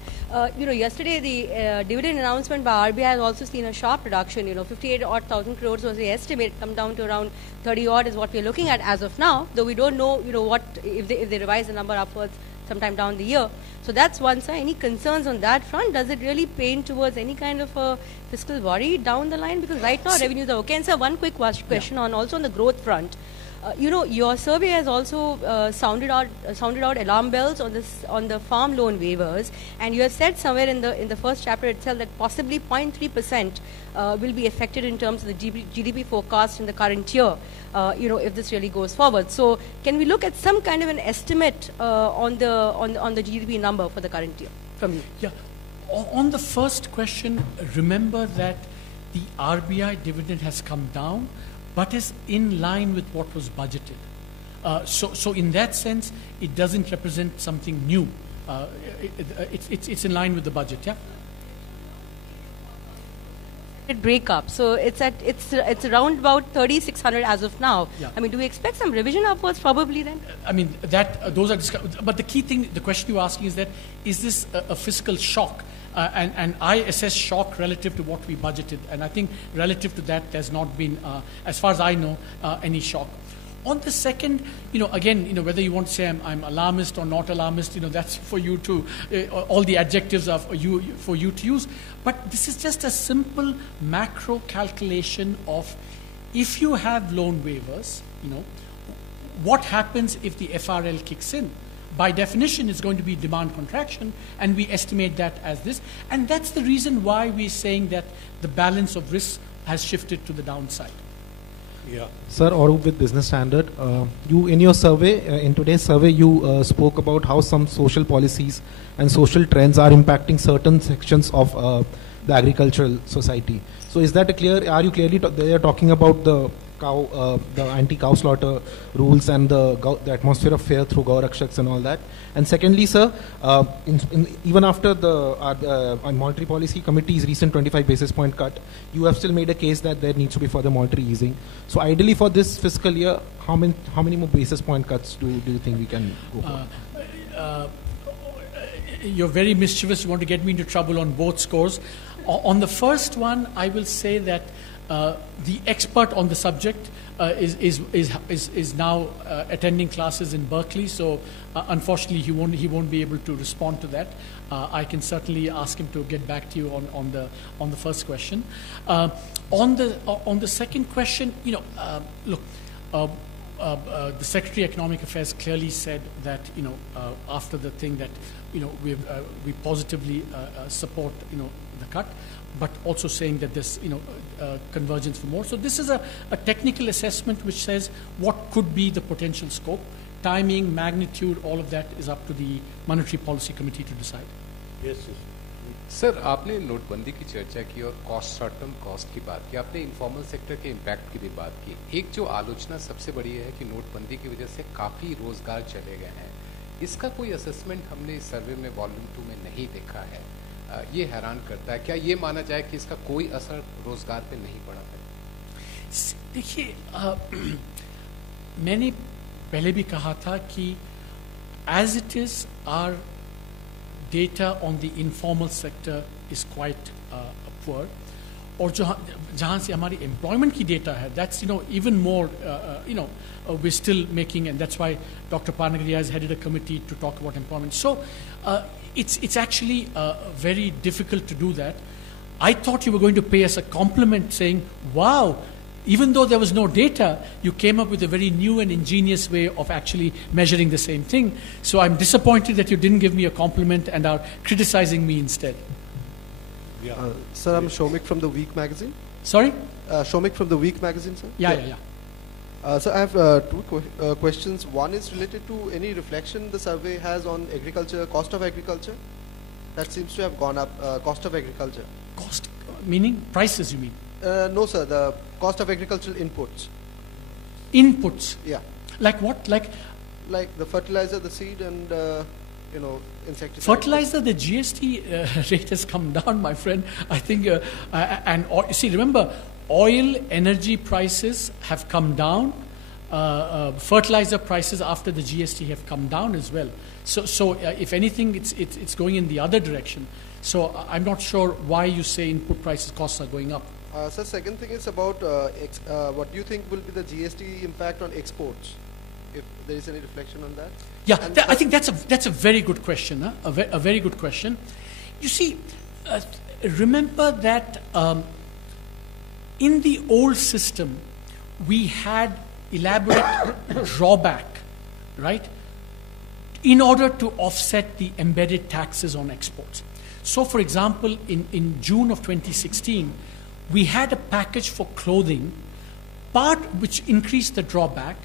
Yesterday the dividend announcement by RBI has also seen a sharp reduction. 58,000 crores was the estimate, come down to around 30 odd is what we are looking at as of now, though we don't know, what if they revise the number upwards sometime down the year. So that's one, sir. Any concerns on that front? Does it really paint towards any kind of a fiscal worry down the line? Because right now revenues are okay. And sir, one quick question on the growth front. Your survey has also sounded out alarm bells on the farm loan waivers, and you have said somewhere in the first chapter itself that possibly 0.3% will be affected in terms of the GDP forecast in the current year. If this really goes forward. So can we look at some kind of an estimate on the GDP number for the current year from you? Yeah. On the first question, remember that the RBI dividend has come down, but is in line with what was budgeted. So in that sense, it doesn't represent something new. It's in line with the budget. Yeah. Break up, so it's around about 3,600 as of now. Yeah. I mean, do we expect some revision upwards probably then? I mean, those are but the key thing, the question you're asking is that, is this a fiscal shock? And I assess shock relative to what we budgeted, and I think relative to that, there's not been, as far as I know, any shock. On the second, again, whether you want to say I'm alarmist or not alarmist, that's for you to, all the adjectives are for you to use. But this is just a simple macro calculation of, if you have loan waivers, what happens if the FRL kicks in? By definition, it's going to be demand contraction, and we estimate that as this. And that's the reason why we're saying that the balance of risk has shifted to the downside. Yeah. Sir, Arup with Business Standard. You, in your survey, in today's survey, you spoke about how some social policies and social trends are impacting certain sections of the agricultural society. So is that are you clearly they are talking about the the anti-cow slaughter rules and the atmosphere of fear through Gaurakshaks and all that. And secondly, sir, even after the Monetary Policy Committee's recent 25 basis point cut, you have still made a case that there needs to be further monetary easing. So ideally for this fiscal year, how many more basis point cuts do you think we can go for? You're very mischievous. You want to get me into trouble on both scores. On the first one, I will say that the expert on the subject is now attending classes in Berkeley. So unfortunately, he won't be able to respond to that. I can certainly ask him to get back to you on the first question. On the second question, look. The Secretary of Economic Affairs clearly said that after the thing that we positively support the cut, but also saying that there's convergence for more. So this is a technical assessment which says what could be the potential scope, timing, magnitude, all of that is up to the Monetary Policy Committee to decide. Yes, sir, आपने नोटबंदी की चर्चा की और short term cost की बात की, आपने इनफॉर्मल सेक्टर के इम्पैक्ट की भी बात की। एक जो आलोचना सबसे बड़ी है कि नोटबंदी की वजह से काफ़ी रोजगार चले गए हैं, इसका कोई असेसमेंट हमने इस सर्वे में वॉल्यूम 2 में नहीं देखा है। ये हैरान करता है। क्या ये माना जाए कि इसका कोई असर रोजगार पे नहीं पड़ा है? देखिए, मैंने पहले भी कहा था कि as it is, our data on the informal sector is quite poor. और जहाँ से हमारी employment की data है, that's even more we're still making, and that's why Dr. Panagaria has headed a committee to talk about employment. So it's actually very difficult to do that. I thought you were going to pay us a compliment saying, wow, even though there was no data, you came up with a very new and ingenious way of actually measuring the same thing. So I'm disappointed that you didn't give me a compliment and are criticizing me instead. Sir, I'm Shomik from The Week magazine. Sorry? Shomik from The Week magazine, sir. Yeah. So I have two questions. One is related to any reflection the survey has on agriculture, cost of agriculture. That seems to have gone up, cost of agriculture. Cost, meaning prices, you mean? No, sir, the cost of agricultural inputs. Inputs? Yeah. Like what? Like the fertilizer, the seed, and insecticide. Fertilizer, the GST rate has come down, my friend. I think, see, remember, oil, energy prices have come down. Fertilizer prices after the GST have come down as well. So if anything, it's going in the other direction. So I'm not sure why you say input prices, costs are going up. Sir, second thing is about what do you think will be the GST impact on exports, if there is any reflection on that? Yeah, I think that's a very good question. Huh? A very good question. You see, remember that in the old system, we had elaborate drawback, right, in order to offset the embedded taxes on exports. So, for example, in June of 2016, we had a package for clothing, part which increased the drawback,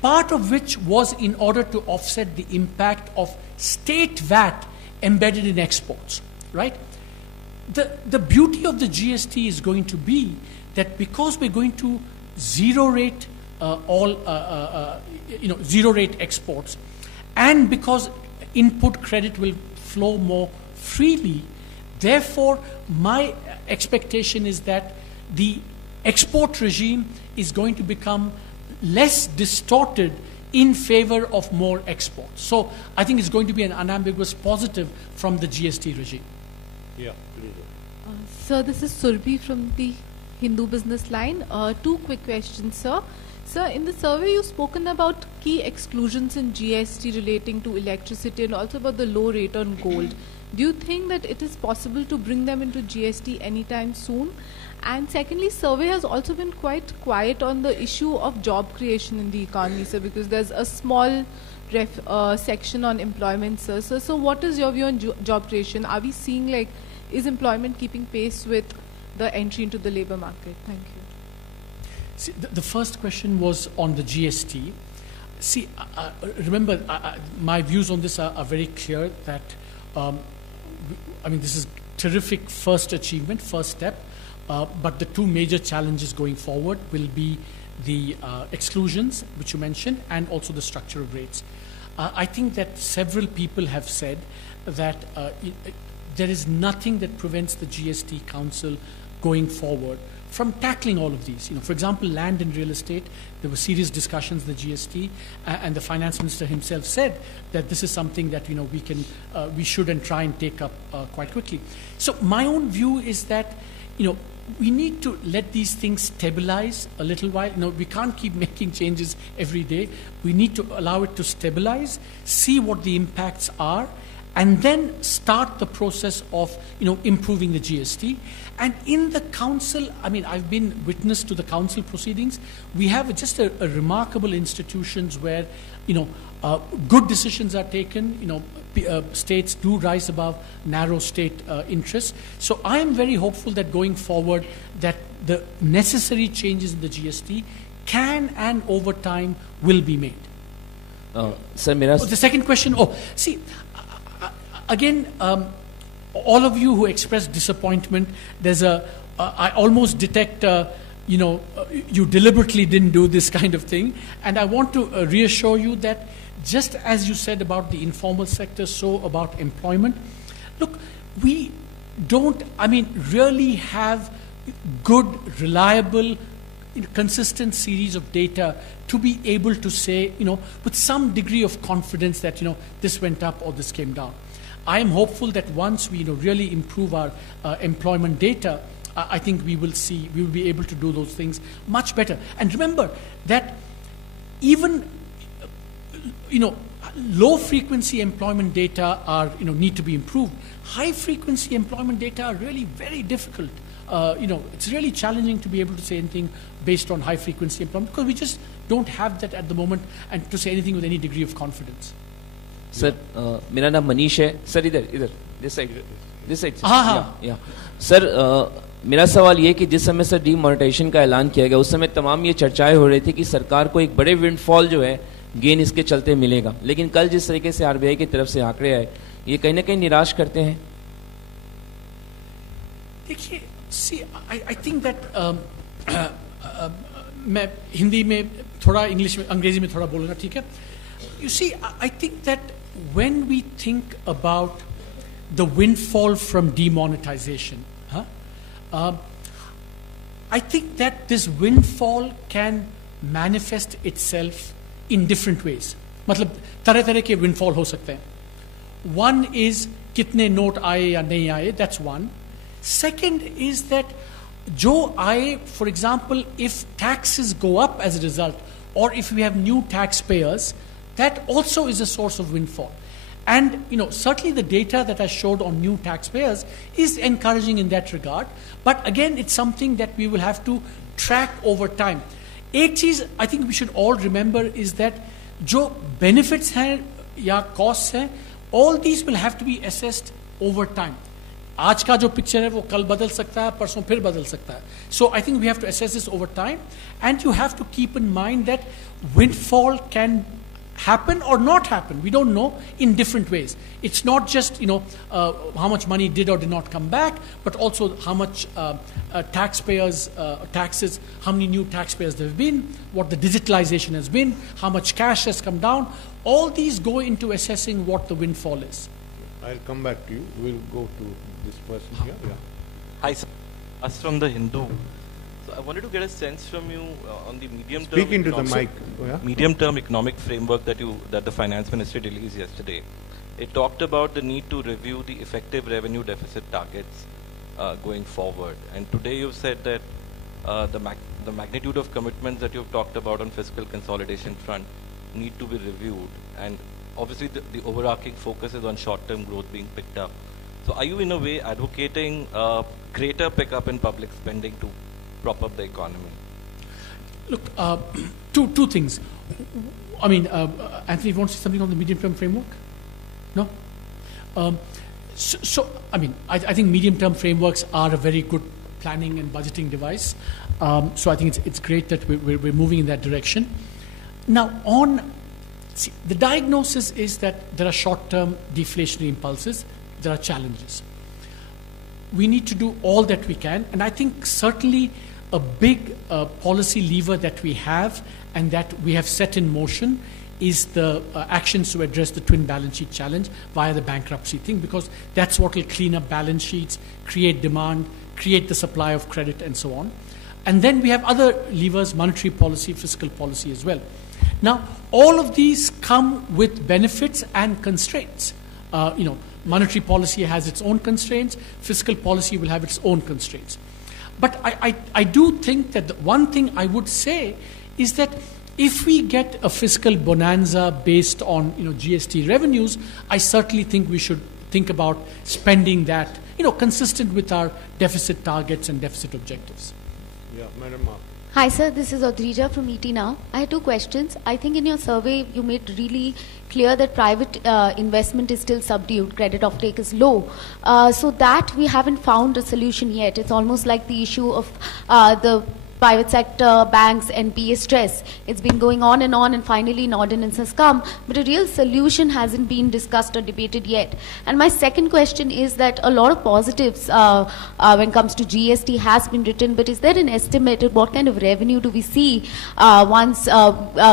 part of which was in order to offset the impact of state VAT embedded in exports, right? The beauty of the GST is going to be that because we're going to zero rate zero rate exports, and because input credit will flow more freely, therefore my expectation is that the export regime is going to become less distorted in favor of more exports. So I think it's going to be an unambiguous positive from the GST regime. Yeah, please. Sir, this is Surbhi from the Hindu Business Line. Two quick questions, sir. Sir, in the survey you've spoken about key exclusions in GST relating to electricity and also about the low rate on gold. Do you think that it is possible to bring them into GST anytime soon? And secondly, survey has also been quite quiet on the issue of job creation in the economy, sir, because there's a small section on employment, sir. So what is your view on job creation? Are we seeing, like, is employment keeping pace with the entry into the labor market? Thank you. See, the first question was on the GST. See, remember, my views on this are very clear that, I mean, this is terrific first achievement, first step. But the two major challenges going forward will be the exclusions, which you mentioned, and also the structure of rates. I think that several people have said that there is nothing that prevents the GST Council going forward from tackling all of these. For example, land and real estate, there were serious discussions in the GST, and the finance minister himself said that this is something that we should and try and take up quite quickly. So my own view is that we need to let these things stabilize a little while. We can't keep making changes every day. We need to allow it to stabilize, see what the impacts are, and then start the process of improving the GST. And in the council, I've been witness to the council proceedings. We have just a remarkable institutions where good decisions are taken. States do rise above narrow state interests. So I am very hopeful that going forward, that the necessary changes in the GST can and over time will be made. Sir, the second question. Again, all of you who expressed disappointment, there's I almost detect, you deliberately didn't do this kind of thing. And I want to reassure you that just as you said about the informal sector, so about employment. Look, we don't, really have good, reliable, consistent series of data to be able to say, with some degree of confidence that, this went up or this came down. I am hopeful that once we really improve our employment data, I think we will be able to do those things much better. And remember that even low frequency employment data are need to be improved. High frequency employment data are really very difficult. It's really challenging to be able to say anything based on high frequency employment because we just don't have that at the moment, and to say anything with any degree of confidence. Sir, मेरा नाम मनीष है. Sir, इधर, this side. Yeah. Sir, मेरा सवाल ये कि जिस समय सर डीमोनेटाइजेशन का ऐलान किया गया, उस समय तमाम ये चर्चाएं हो रही थी कि सरकार को एक बड़े विंडफॉल जो है गेन इसके चलते मिलेगा. लेकिन कल जिस तरीके से आरबीआई की तरफ से आंकड़े आए, ये कहीं ना कहीं निराश करते हैं. देखिए, I think that मैं हिंदी में थोड़ा, इंग्लिश में, अंग्रेजी में थोड़ा बोलूँगा, ठीक है? You see, I think that when we think about the windfall from demonetization, I think that this windfall can manifest itself in different ways. मतलब तरह-तरह के windfall हो सकते हैं. One is कितने नोट आए या नहीं आए, that's one. Second is that जो आए, for example, if taxes go up as a result, or if we have new taxpayers, that also is a source of windfall. And certainly the data that I showed on new taxpayers is encouraging in that regard. But again, it's something that we will have to track over time. एक चीज I think we should all remember is that जो benefits हैं या costs हैं, all these will have to be assessed over time. आज का जो picture है वो कल बदल सकता है, परसों फिर बदल सकता है. So I think we have to assess this over time, and you have to keep in mind that windfall can happen or not happen. We don't know, in different ways. It's not just how much money did or did not come back, but also how much taxpayers taxes, how many new taxpayers there have been, what the digitalization has been, how much cash has come down. All these go into assessing what the windfall is. I'll come back to you. We'll go to this person here. Yeah. Hi, sir. Us from the Hindu. So I wanted to get a sense from you on the medium-term. Speak into the mic. Yeah. Medium-term economic framework that the finance ministry released yesterday. It talked about the need to review the effective revenue deficit targets going forward. And today you've said that the magnitude of commitments that you've talked about on fiscal consolidation front need to be reviewed. And obviously the overarching focus is on short-term growth being picked up. So are you in a way advocating greater pickup in public spending to prop up the economy? Look, two things. Anthony, you want to say something on the medium-term framework? No? I think medium-term frameworks are a very good planning and budgeting device. So I think it's great that we're moving in that direction. Now, the diagnosis is that there are short-term deflationary impulses. There are challenges. we need to do all that we can. And I think certainly a big policy lever that we have and that we have set in motion is the actions to address the twin balance sheet challenge via the bankruptcy thing, because that's what will clean up balance sheets, create demand, create the supply of credit, and so on. And then we have other levers, monetary policy, fiscal policy as well. Now, all of these come with benefits and constraints. Monetary policy has its own constraints, fiscal policy will have its own constraints. But I do think that the one thing I would say is that if we get a fiscal bonanza based on GST revenues, I certainly think we should think about spending that consistent with our deficit targets and deficit objectives. Yeah, Madam. Hi sir, this is Audrija from ET Now. I have two questions. I think in your survey you made really clear that private investment is still subdued, credit offtake is low. So that we haven't found a solution yet. It's almost like the issue of the private sector, banks, NPA stress. It's been going on, and finally an ordinance has come, but a real solution hasn't been discussed or debated yet. And my second question is that a lot of positives when it comes to GST has been written, but is there an estimate of what kind of revenue do we see once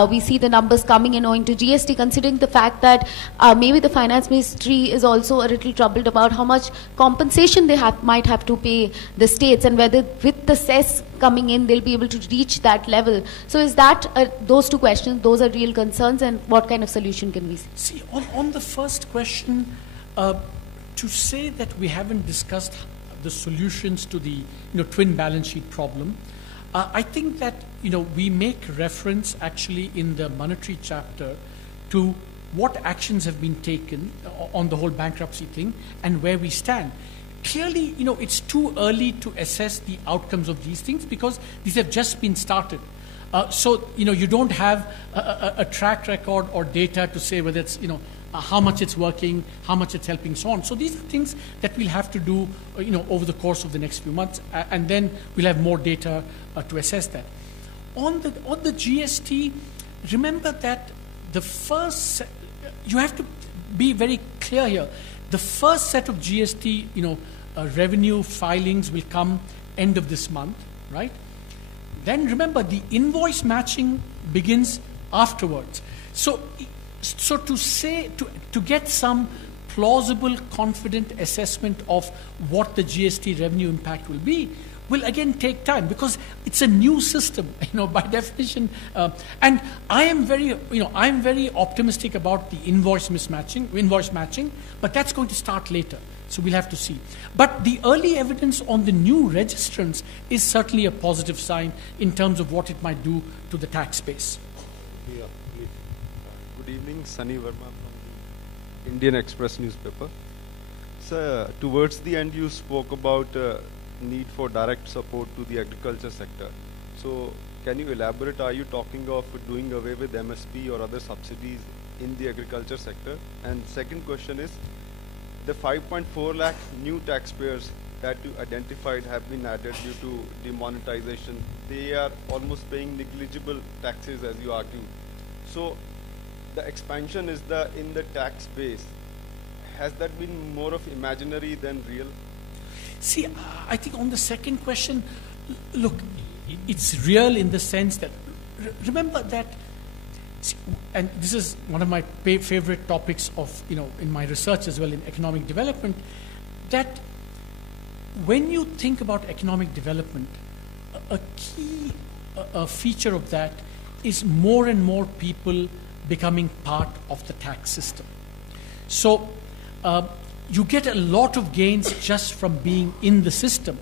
we see the numbers coming in owing to GST, considering the fact that maybe the finance ministry is also a little troubled about how much compensation they might have to pay the states, and whether with the cess coming in, they'll be able to reach that level. So is that, those two questions, those are real concerns, and what kind of solution can we see? See, on the first question, to say that we haven't discussed the solutions to the twin balance sheet problem, I think that we make reference actually in the monetary chapter to what actions have been taken on the whole bankruptcy thing and where we stand. Clearly, it's too early to assess the outcomes of these things because these have just been started. So, you don't have a track record or data to say whether it's, how much it's working, how much it's helping, so on. So these are things that we'll have to do, over the course of the next few months, and then we'll have more data to assess that. On the GST, remember that the first, you have to be very clear here. The first set of GST, revenue filings will come end of this month, right? Then remember, the invoice matching begins afterwards. So to say, to get some plausible, confident assessment of what the GST revenue impact will be, will again take time because it's a new system, by definition. And I am very optimistic about the invoice matching, but that's going to start later. So we'll have to see. But the early evidence on the new registrants is certainly a positive sign in terms of what it might do to the tax base. Yeah, please. Good evening, Sunny Verma from the Indian Express newspaper. Sir, towards the end you spoke about need for direct support to the agriculture sector. So can you elaborate, are you talking of doing away with MSP or other subsidies in the agriculture sector? And second question is, the 5.4 lakh new taxpayers that you identified have been added due to demonetization. They are almost paying negligible taxes, as you argued. So the expansion is in the tax base. Has that been more of imaginary than real? See, I think on the second question, look, it's real in the sense that, remember that, and this is one of my favorite topics of, in my research as well in economic development, that when you think about economic development, a key feature of that is more and more people becoming part of the tax system. So you get a lot of gains just from being in the system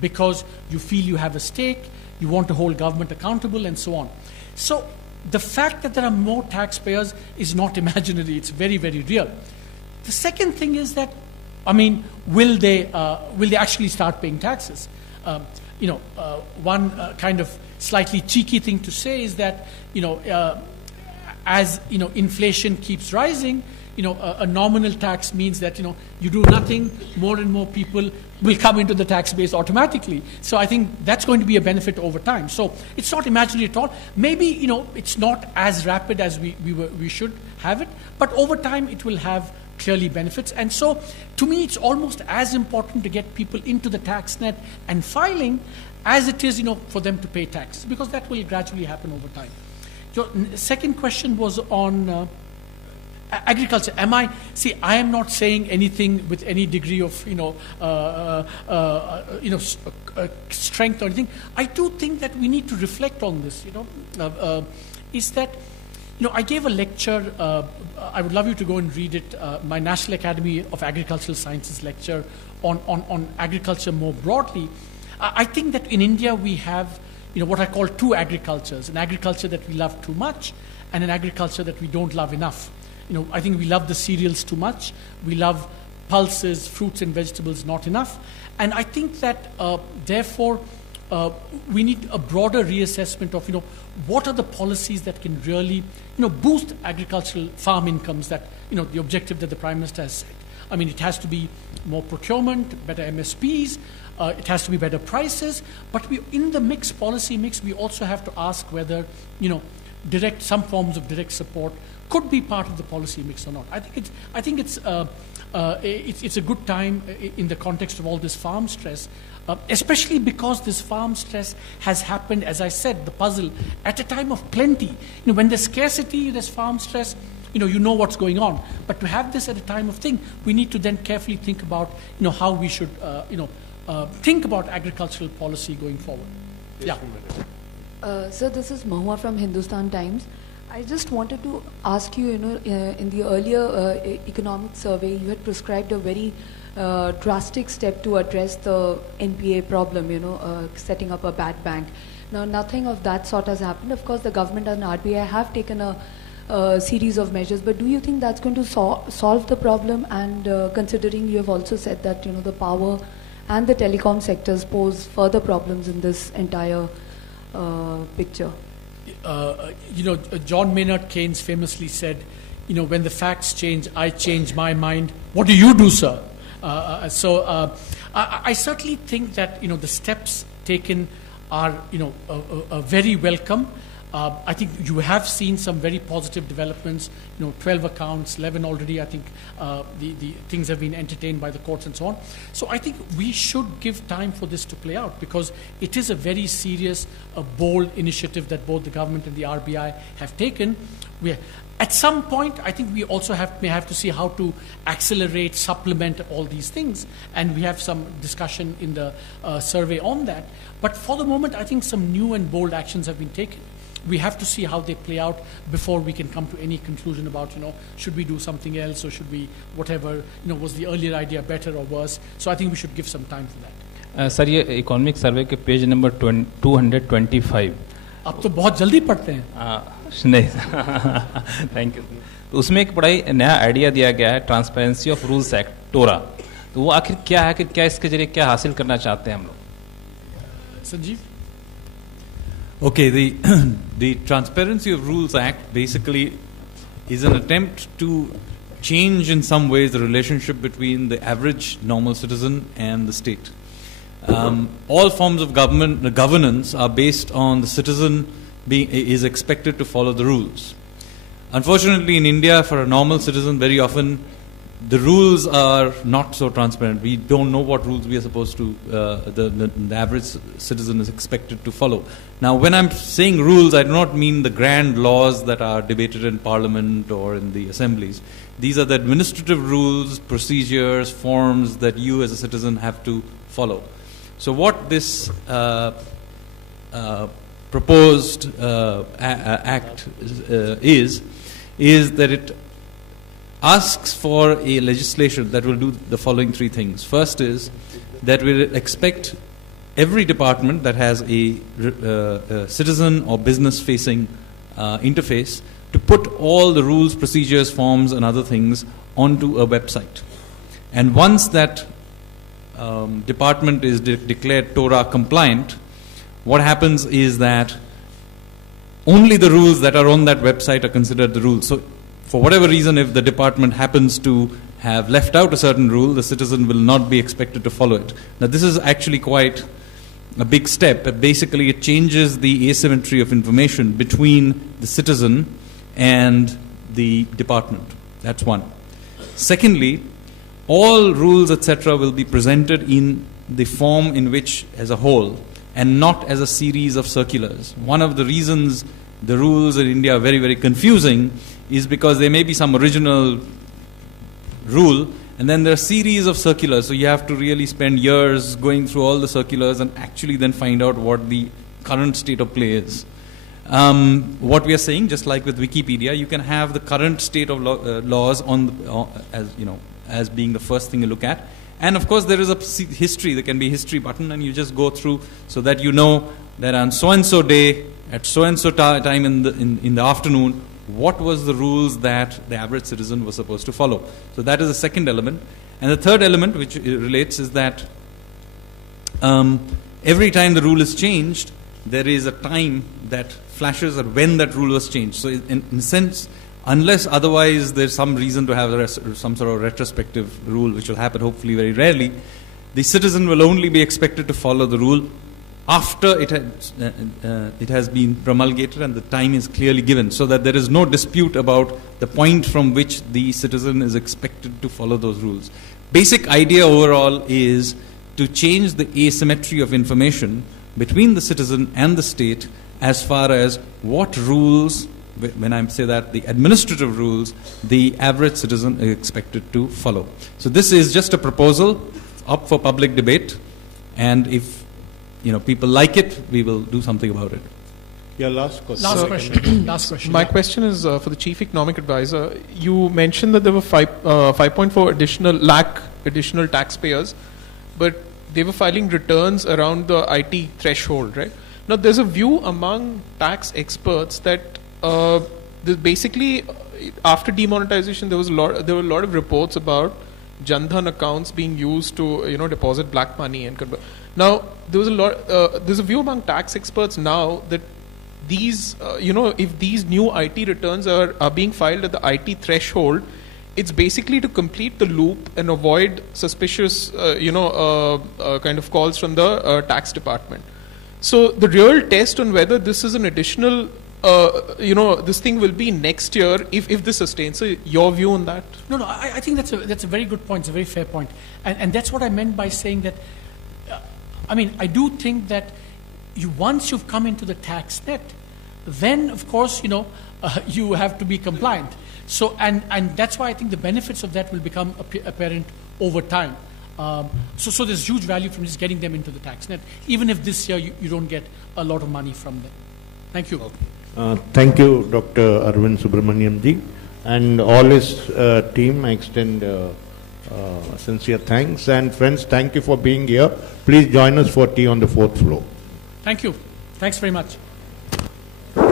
because you feel you have a stake, you want to hold government accountable, and so on. So the fact that there are more taxpayers is not imaginary, it's very, very real. The second thing is that, will they actually start paying taxes? One kind of slightly cheeky thing to say is that, as inflation keeps rising, a nominal tax means that, you do nothing, more and more people will come into the tax base automatically. So I think that's going to be a benefit over time. So it's not imaginary at all. Maybe, it's not as rapid as we should have it, but over time it will have clearly benefits. And so, to me, it's almost as important to get people into the tax net and filing as it is, for them to pay tax, because that will gradually happen over time. Your second question was on agriculture. I am not saying anything with any degree of, strength or anything. I do think that we need to reflect on this, is that, I gave a lecture, I would love you to go and read it, my National Academy of Agricultural Sciences lecture on agriculture more broadly. I think that in India we have, what I call two agricultures, an agriculture that we love too much and an agriculture that we don't love enough. I think we love the cereals too much, we love pulses, fruits and vegetables not enough. And I think that, therefore, we need a broader reassessment of, what are the policies that can really, boost agricultural farm incomes that, the objective that the Prime Minister has set. I mean, it has to be more procurement, better MSPs, it has to be better prices, but in the policy mix, we also have to ask whether, some forms of direct support could be part of the policy mix or not. I think it's a good time in the context of all this farm stress, especially because this farm stress has happened, as I said, the puzzle, at a time of plenty. When there's scarcity, there's farm stress, you know what's going on. But to have this at a time of thing, we need to then carefully think about, how we should, think about agricultural policy going forward. Yes, yeah. So this is Mahua from Hindustan Times. I just wanted to ask you, in the earlier economic survey, you had prescribed a very drastic step to address the NPA problem, setting up a bad bank. Now, nothing of that sort has happened. Of course, the government and RBI have taken a series of measures, but do you think that's going to solve the problem? And considering you have also said that, the power and the telecom sectors pose further problems in this entire picture. John Maynard Keynes famously said, when the facts change, I change my mind. What do you do, sir? I certainly think that, the steps taken are, very welcome. I think you have seen some very positive developments, 12 accounts, 11 already, I think the things have been entertained by the courts and so on. So I think we should give time for this to play out, because it is a very serious, bold initiative that both the government and the RBI have taken. At some point, I think we also may have to see how to accelerate, supplement all these things, and we have some discussion in the survey on that. But for the moment, I think some new and bold actions have been taken. We have to see how they play out before we can come to any conclusion about, should we do something else, or should we, whatever, was the earlier idea better or worse? So I think we should give some time for that. Sir, ये economic survey के page number 225. आप तो बहुत जल्दी पढ़ते हैं. नहीं, thank you. तो उसमें एक बड़ा ही नया आइडिया दिया गया है, ट्रांसपेरेंसी ऑफ रूल्स एक्ट, टोरा. तो वो आखिर क्या है, कि क्या इसके जरिए क्या हासिल करना चाहते हैं हम लोग? Sanjeev. Okay, the Transparency of Rules Act basically is an attempt to change in some ways the relationship between the average normal citizen and the state. All forms of governance are based on the citizen is expected to follow the rules. Unfortunately, in India, for a normal citizen, very often the rules are not so transparent. We don't know what rules we are supposed to, the average citizen is expected to follow. Now, when I'm saying rules, I do not mean the grand laws that are debated in Parliament or in the assemblies. These are the administrative rules, procedures, forms that you as a citizen have to follow. So what this proposed act is that it asks for a legislation that will do the following three things. First is that we expect every department that has a citizen or business-facing interface to put all the rules, procedures, forms, and other things onto a website. And once that department is declared TORA compliant, what happens is that only the rules that are on that website are considered the rules. So for whatever reason, if the department happens to have left out a certain rule, the citizen will not be expected to follow it. Now, this is actually quite a big step. Basically, it changes the asymmetry of information between the citizen and the department. That's one. Secondly, all rules, etc., will be presented in the form in which as a whole and not as a series of circulars. One of the reasons the rules in India are very, very confusing is because there may be some original rule and then there are series of circulars. So you have to really spend years going through all the circulars and actually then find out what the current state of play is. What we are saying, just like with Wikipedia, you can have the current state of laws as being the first thing you look at. And of course there is a history, there can be a history button and you just go through so that you know that on so-and-so day, at so-and-so time in the afternoon, what was the rules that the average citizen was supposed to follow. So that is the second element. And the third element which relates is that every time the rule is changed, there is a time that flashes at when that rule was changed. So in a sense, unless otherwise there's some reason to have some sort of retrospective rule, which will happen hopefully very rarely, the citizen will only be expected to follow the rule after it has been promulgated and the time is clearly given, so that there is no dispute about the point from which the citizen is expected to follow those rules. Basic idea overall is to change the asymmetry of information between the citizen and the state as far as what rules, when I say that, the administrative rules, the average citizen is expected to follow. So this is just a proposal up for public debate, and if people like it, we will do something about it. Yeah, last question. Last question. My question is for the Chief Economic Advisor. You mentioned that there were 5.4 lakh additional taxpayers, but they were filing returns around the IT threshold, right? Now, there's a view among tax experts that basically after demonetization, there were a lot of reports about Jan Dhan accounts being used to deposit black money and convert. Now, there's a view among tax experts now that these if these new IT returns are being filed at the IT threshold, it's basically to complete the loop and avoid suspicious kind of calls from the tax department. So the real test on whether this is an additional this thing will be next year if this sustains. So your view on that? No, I think that's a very good point. It's a very fair point. And that's what I meant by saying that, I do think that once you've come into the tax net, then of course, you have to be compliant. So, and that's why I think the benefits of that will become apparent over time. So there's huge value from just getting them into the tax net, even if this year you don't get a lot of money from them. Thank you. Thank you, Dr. Arvind Subramaniam ji, and all his team. I extend sincere thanks. And friends, thank you for being here. Please join us for tea on the 4th floor. Thank you. Thanks very much.